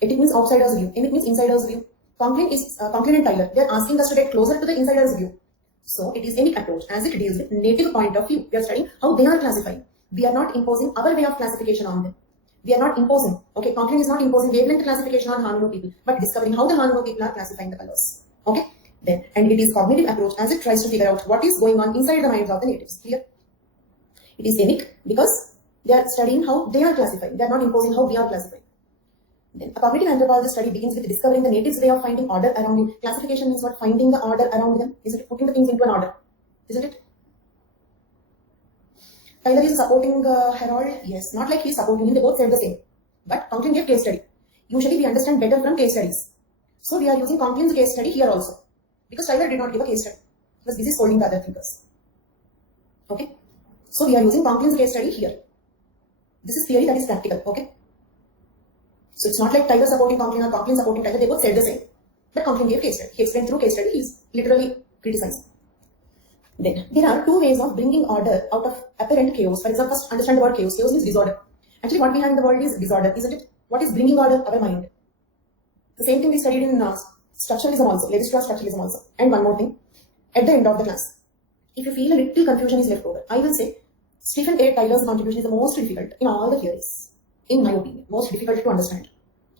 Etic means outsider's view. Emic means insider's view. Conklin and Tyler, they are asking us to get closer to the insider's view. So it is emic approach as it deals with native point of view. We are studying how they are classifying. We are not imposing our way of classification on them. We are not imposing. Okay, Conklin is not imposing wavelength classification on Hanuman people, but discovering how the Hanuman people are classifying the colors. Okay, then, and it is cognitive approach as it tries to figure out what is going on inside the minds of the natives. Clear? It is emic because they are studying how they are classifying. They are not imposing how we are classifying. Then a cognitive anthropologist study begins with discovering the natives' way of finding order around him. Classification means what? Finding the order around them. Isn't it? Putting the things into an order. Isn't it? Tyler is supporting Harold. Yes, not like he is supporting him. They both said the same. But Conklin gave case study. Usually we understand better from case studies. So we are using Conklin's case study here also. Because Tyler did not give a case study. He was busy scolding the other thinkers. Okay? So we are using Conklin's case study here. This is theory, that is practical. Okay? So it's not like Tyler supporting Conklin or Conklin supporting Tyler. They both said the same. But Conklin gave case study. He explained through case study. He is literally criticizing. Then there are two ways of bringing order out of apparent chaos. For example, first understand the word chaos. Chaos means disorder. Actually, what we have in the world is disorder, isn't it? What is bringing order? Our mind. The same thing we studied in structuralism also, Levi-Strauss structuralism also. And one more thing, at the end of the class, if you feel a little confusion is left over, I will say Stephen A. Tyler's contribution is the most difficult in all the theories. In my opinion, most difficult to understand.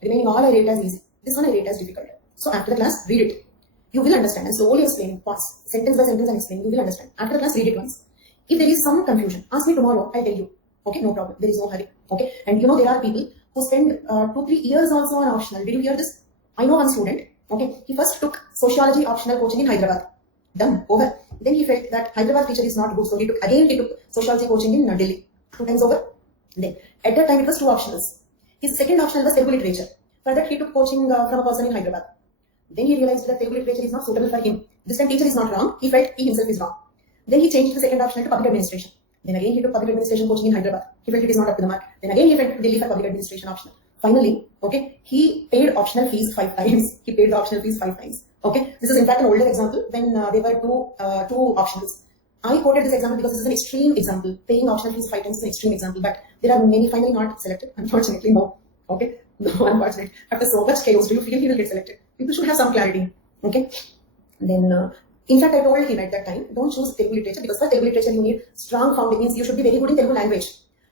Remaining all I rate as easy. This one I rate as difficult. So after the class, read it. You will understand and slowly explain, pause, sentence by sentence and explain. You will understand. After the class, read it once. If there is some confusion, ask me tomorrow, I'll tell you. Okay, no problem. There is no hurry. Okay, and you know there are people who spend 2-3 years also on optional. Did you hear this? I know one student. Okay, he first took sociology optional coaching in Hyderabad. Done. Over. Then he felt that Hyderabad teacher is not good, so he took sociology coaching in Delhi. 2 times over. Then at that time it was 2 optionals. His second optional was Telugu literature. For that he took coaching from a person in Hyderabad. Then he realized that Telugu literature is not suitable for him. This time teacher is not wrong. He felt he himself is wrong. Then he changed the second optional to public administration. Then again he took public administration coaching in Hyderabad. He felt it is not up to the mark. Then again he went to Delhi for public administration optional. Finally, okay, he paid optional fees 5 times. He paid the optional fees 5 times. Okay, this is in fact an older example when there were two optionals. I quoted this example because this is an extreme example. Paying optional fees 5 times is an extreme example, but there are many finally not selected. Unfortunately, no. Okay, no, unfortunately. After so much chaos, do you feel he will get selected? People should have some clarity. Okay, then in fact, I told him at that time, don't choose Telugu literature because for Telugu literature you need strong foundations. You should be very good in Telugu language,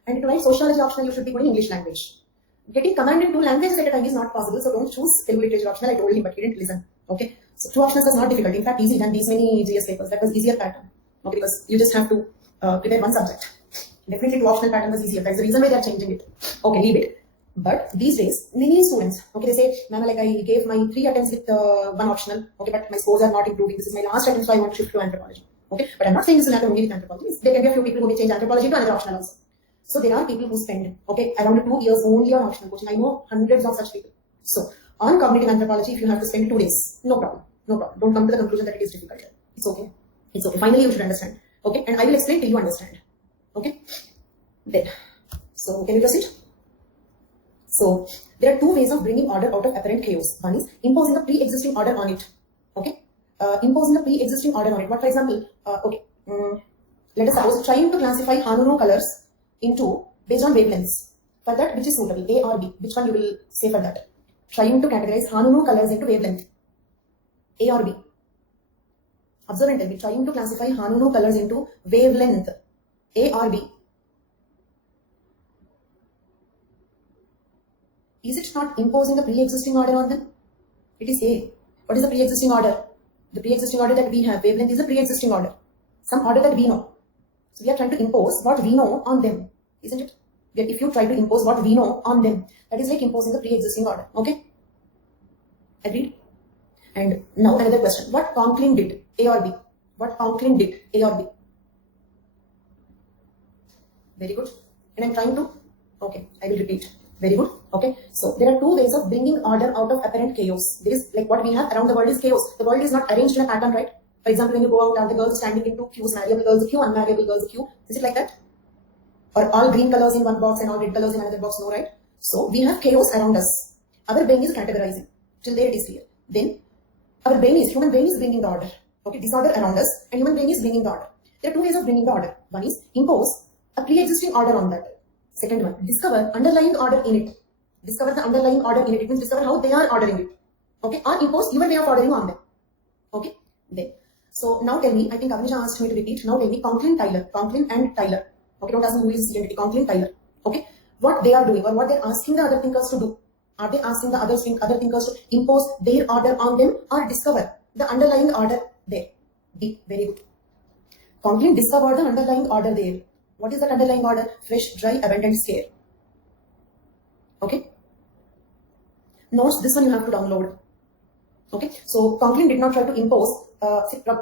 and to write sociology optional, you should be good in English language. Getting command in 2 languages at a time is not possible, so don't choose Telugu literature optional. I told him, but he didn't listen. Okay, so 2 options was not difficult. In fact, easy than these many GS papers. That was easier pattern. Okay, because you just have to prepare one subject. Definitely 2 optional pattern was easier. That's the reason why they are changing it. Okay, leave it. But these days, many students, okay, they say, ma'am, like I gave my 3 attempts with 1 optional, okay, but my scores are not improving. This is my last attempt, so I want to shift to anthropology. Okay, but I'm not saying this will happen only with anthropology. There can be a few people who may change anthropology to another optional also. So there are people who spend, okay, around 2 years only on optional coaching. I know hundreds of such people. So on cognitive anthropology, if you have to spend 2 days, no problem, no problem. Don't come to the conclusion that it is difficult. It's okay. It's okay. Finally, you should understand. Okay, and I will explain till you understand. Okay, then. So can you proceed? So there are 2 ways of bringing order out of apparent chaos. One is imposing a pre-existing order on it. Okay, imposing a pre-existing order on it. What, for example, let us suppose trying to classify Hanunu colors into based on wavelengths. For that, which is suitable, A or B? Which one you will say for that? Trying to categorize Hanunu colors into wavelength, A or B? Observe and tell me. Trying to classify Hanunu colors into wavelength, A or B? Is it not imposing a pre-existing order on them? It is A. What is the pre-existing order? The pre-existing order that we have, wavelength is a pre-existing order. Some order that we know. So we are trying to impose what we know on them, isn't it? If you try to impose what we know on them, that is like imposing the pre-existing order. Okay? Agreed? And now another question. What Conklin did, A or B? What Conklin did, A or B? Very good. And I'm trying to, okay, I will repeat. Very good. Okay. So there are two ways of bringing order out of apparent chaos. There is like what we have around the world is chaos. The world is not arranged in a pattern, right? For example, when you go out, are the girls standing in two queues, marriable girls a queue, unmarriable girls a queue? Is it like that? Or all green colors in one box and all red colors in another box? No, right? So we have chaos around us. Our brain is categorizing. Till there it is clear. Then our human brain is bringing the order. Okay, disorder around us and human brain is bringing the order. There are two ways of bringing the order. One is impose a pre-existing order on that. Second one, discover underlying order in it. Discover the underlying order in it. It means discover how they are ordering it. Okay, or impose your way of ordering on them. Okay, then. So now tell me, I think Avnisha asked me to repeat. Now tell me, Conklin and Tyler. Okay, don't ask me who is the entity. Conklin, Tyler. Okay, what they are doing or what they are asking the other thinkers to do. Are they asking the other thinkers to impose their order on them or discover the underlying order there? B. Very good. Conklin discovered the underlying order there. What is that underlying order? Fresh, dry, abundant, scare. Okay. Notes, this one you have to download. Okay. So Conklin did not try to impose.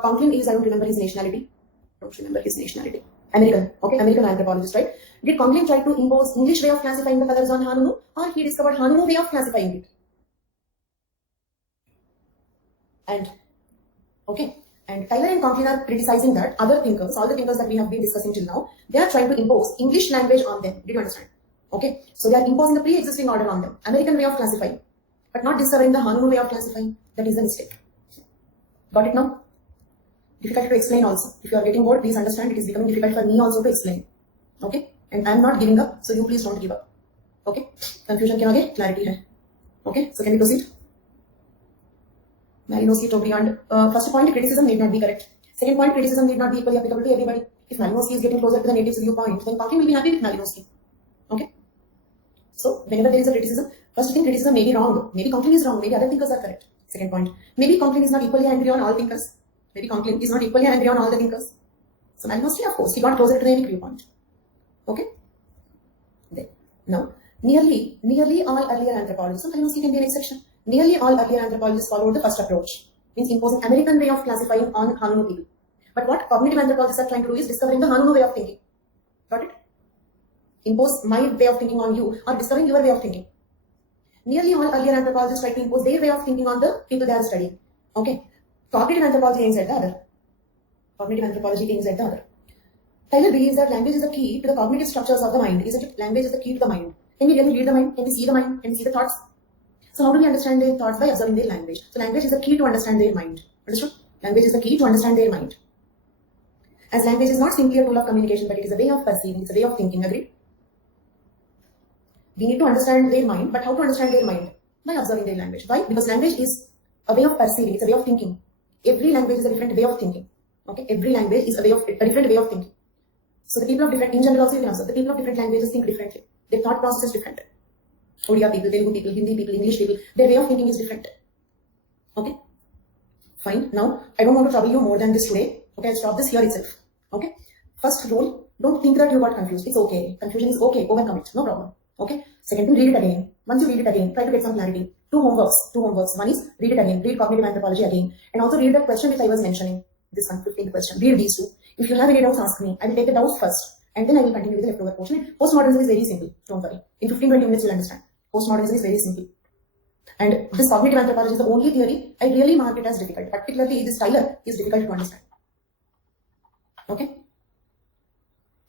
Conklin is, I don't remember his nationality. American. Okay. American anthropologist, right? Did Conklin try to impose English way of classifying the colors on Hanunu, or he discovered Hanunu way of classifying it? And okay. And Tyler and Conklin are criticizing that other thinkers, all the thinkers that we have been discussing till now, they are trying to impose English language on them. Did you understand? Okay. So they are imposing the pre-existing order on them. American way of classifying. But not discovering the Hanunu way of classifying. That is the mistake. Got it now? Difficult to explain also. If you are getting bored, please understand it is becoming difficult for me also to explain. Okay? And I am not giving up, so you please don't give up. Okay? Confusion ke aage clarity hai. Okay? So can we proceed? Malinowski totally earned. First point, criticism need not be correct. Second point, criticism need not be equally applicable to everybody. If Malinowski is getting closer to the native viewpoint, then Conklin will be happy with Malinowski. Okay? So whenever there is a criticism, first thing, criticism may be wrong. Maybe Conklin is wrong. Maybe other thinkers are correct. Second point, maybe Conklin is not equally angry on all thinkers. Maybe Conklin is not equally angry on all the thinkers. So Malinowski, of course, he got closer to the native viewpoint. Okay? Then, now, nearly all earlier anthropologists, so Malinowski can be an exception. Nearly all earlier anthropologists followed the first approach, means imposing American way of classifying on Hanunu people. But what cognitive anthropologists are trying to do is discovering the Hanunu way of thinking. Got it? Impose my way of thinking on you or discovering your way of thinking. Nearly all earlier anthropologists try to impose their way of thinking on the people they are studying. Okay? Cognitive anthropology aims at the other. Cognitive anthropology aims at the other. Tyler believes that language is the key to the cognitive structures of the mind. Isn't it? Language is the key to the mind. Can we really read the mind? Can we see the mind? Can we see the thoughts? So how do we understand their thoughts? By observing their language. So language is the key to understand their mind. Understood? Language is the key to understand their mind. As language is not simply a tool of communication, but it is a way of perceiving, it's a way of thinking. Agreed? We need to understand their mind, but how to understand their mind? By observing their language. Why? Because language is a way of perceiving, it's a way of thinking. Every language is a different way of thinking. Okay? Every language is a different way of thinking. So the people of different, in general also you can observe, the people of different languages think differently. Their thought process is different. Odia people, Telugu people, Hindi people, English people, their way of thinking is different. Okay? Fine. Now, I don't want to trouble you more than this today. Okay, I'll stop this here itself. Okay? First rule, don't think that you got confused. It's okay. Confusion is okay. Overcome it. No problem. Okay? Second thing, read it again. Once you read it again, try to get some clarity. Two homeworks. One is read it again. Read cognitive anthropology again. And also read that question which I was mentioning. This one, 15th question. Read these two. If you have any doubts, ask me. I will take the doubts first. And then I will continue with the leftover portion. Postmodernism is very simple. Don't worry. In 15-20 minutes, you'll understand. Postmodernism is very simple. And this cognitive anthropology is the only theory I really mark it as difficult. Particularly this Tyler is difficult to understand. Okay?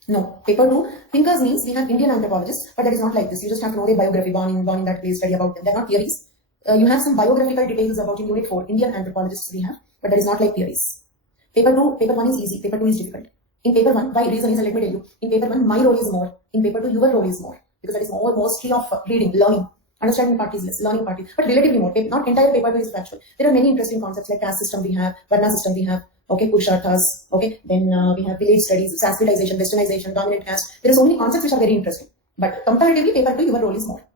No. Paper 2. Thinkers means we have Indian anthropologists, but that is not like this. You just have to know their biography, born in that place, study about them. They're not theories. You have some biographical details about in Unit 4. Indian anthropologists we have, but that is not like theories. Paper 1 is easy. Paper 2 is difficult. In paper 1, why reason is, let me tell you. In paper 1, my role is more. In paper 2, your role is more. Because that is more mostly of reading, learning. Understanding part is less, learning part is, but relatively more. Not entire paper 2 is factual. There are many interesting concepts like caste system we have, Varna system we have, okay, Purusharthas, okay, then we have village studies, Sanskritization, Westernization, dominant caste. There are so many concepts which are very interesting. But comparatively, paper 2, your role is more.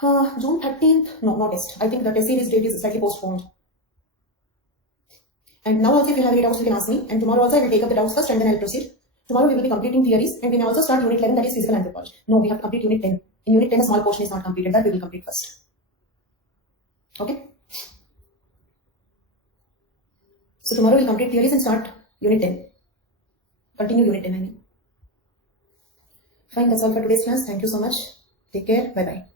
June 13th, no, not test. I think the test series date is slightly postponed. And now also if you have any doubts, you can ask me. And tomorrow also I will take up the doubts first and then I'll proceed. Tomorrow we will be completing theories and we may also start unit 11, that is physical anthropology. No, we have to complete unit 10. In unit 10, a small portion is not completed. That we will complete first. Okay? So tomorrow we'll complete theories and start unit 10. Continue unit 10, I mean. Fine, that's all for today's class. Thank you so much. Take care. Bye-bye.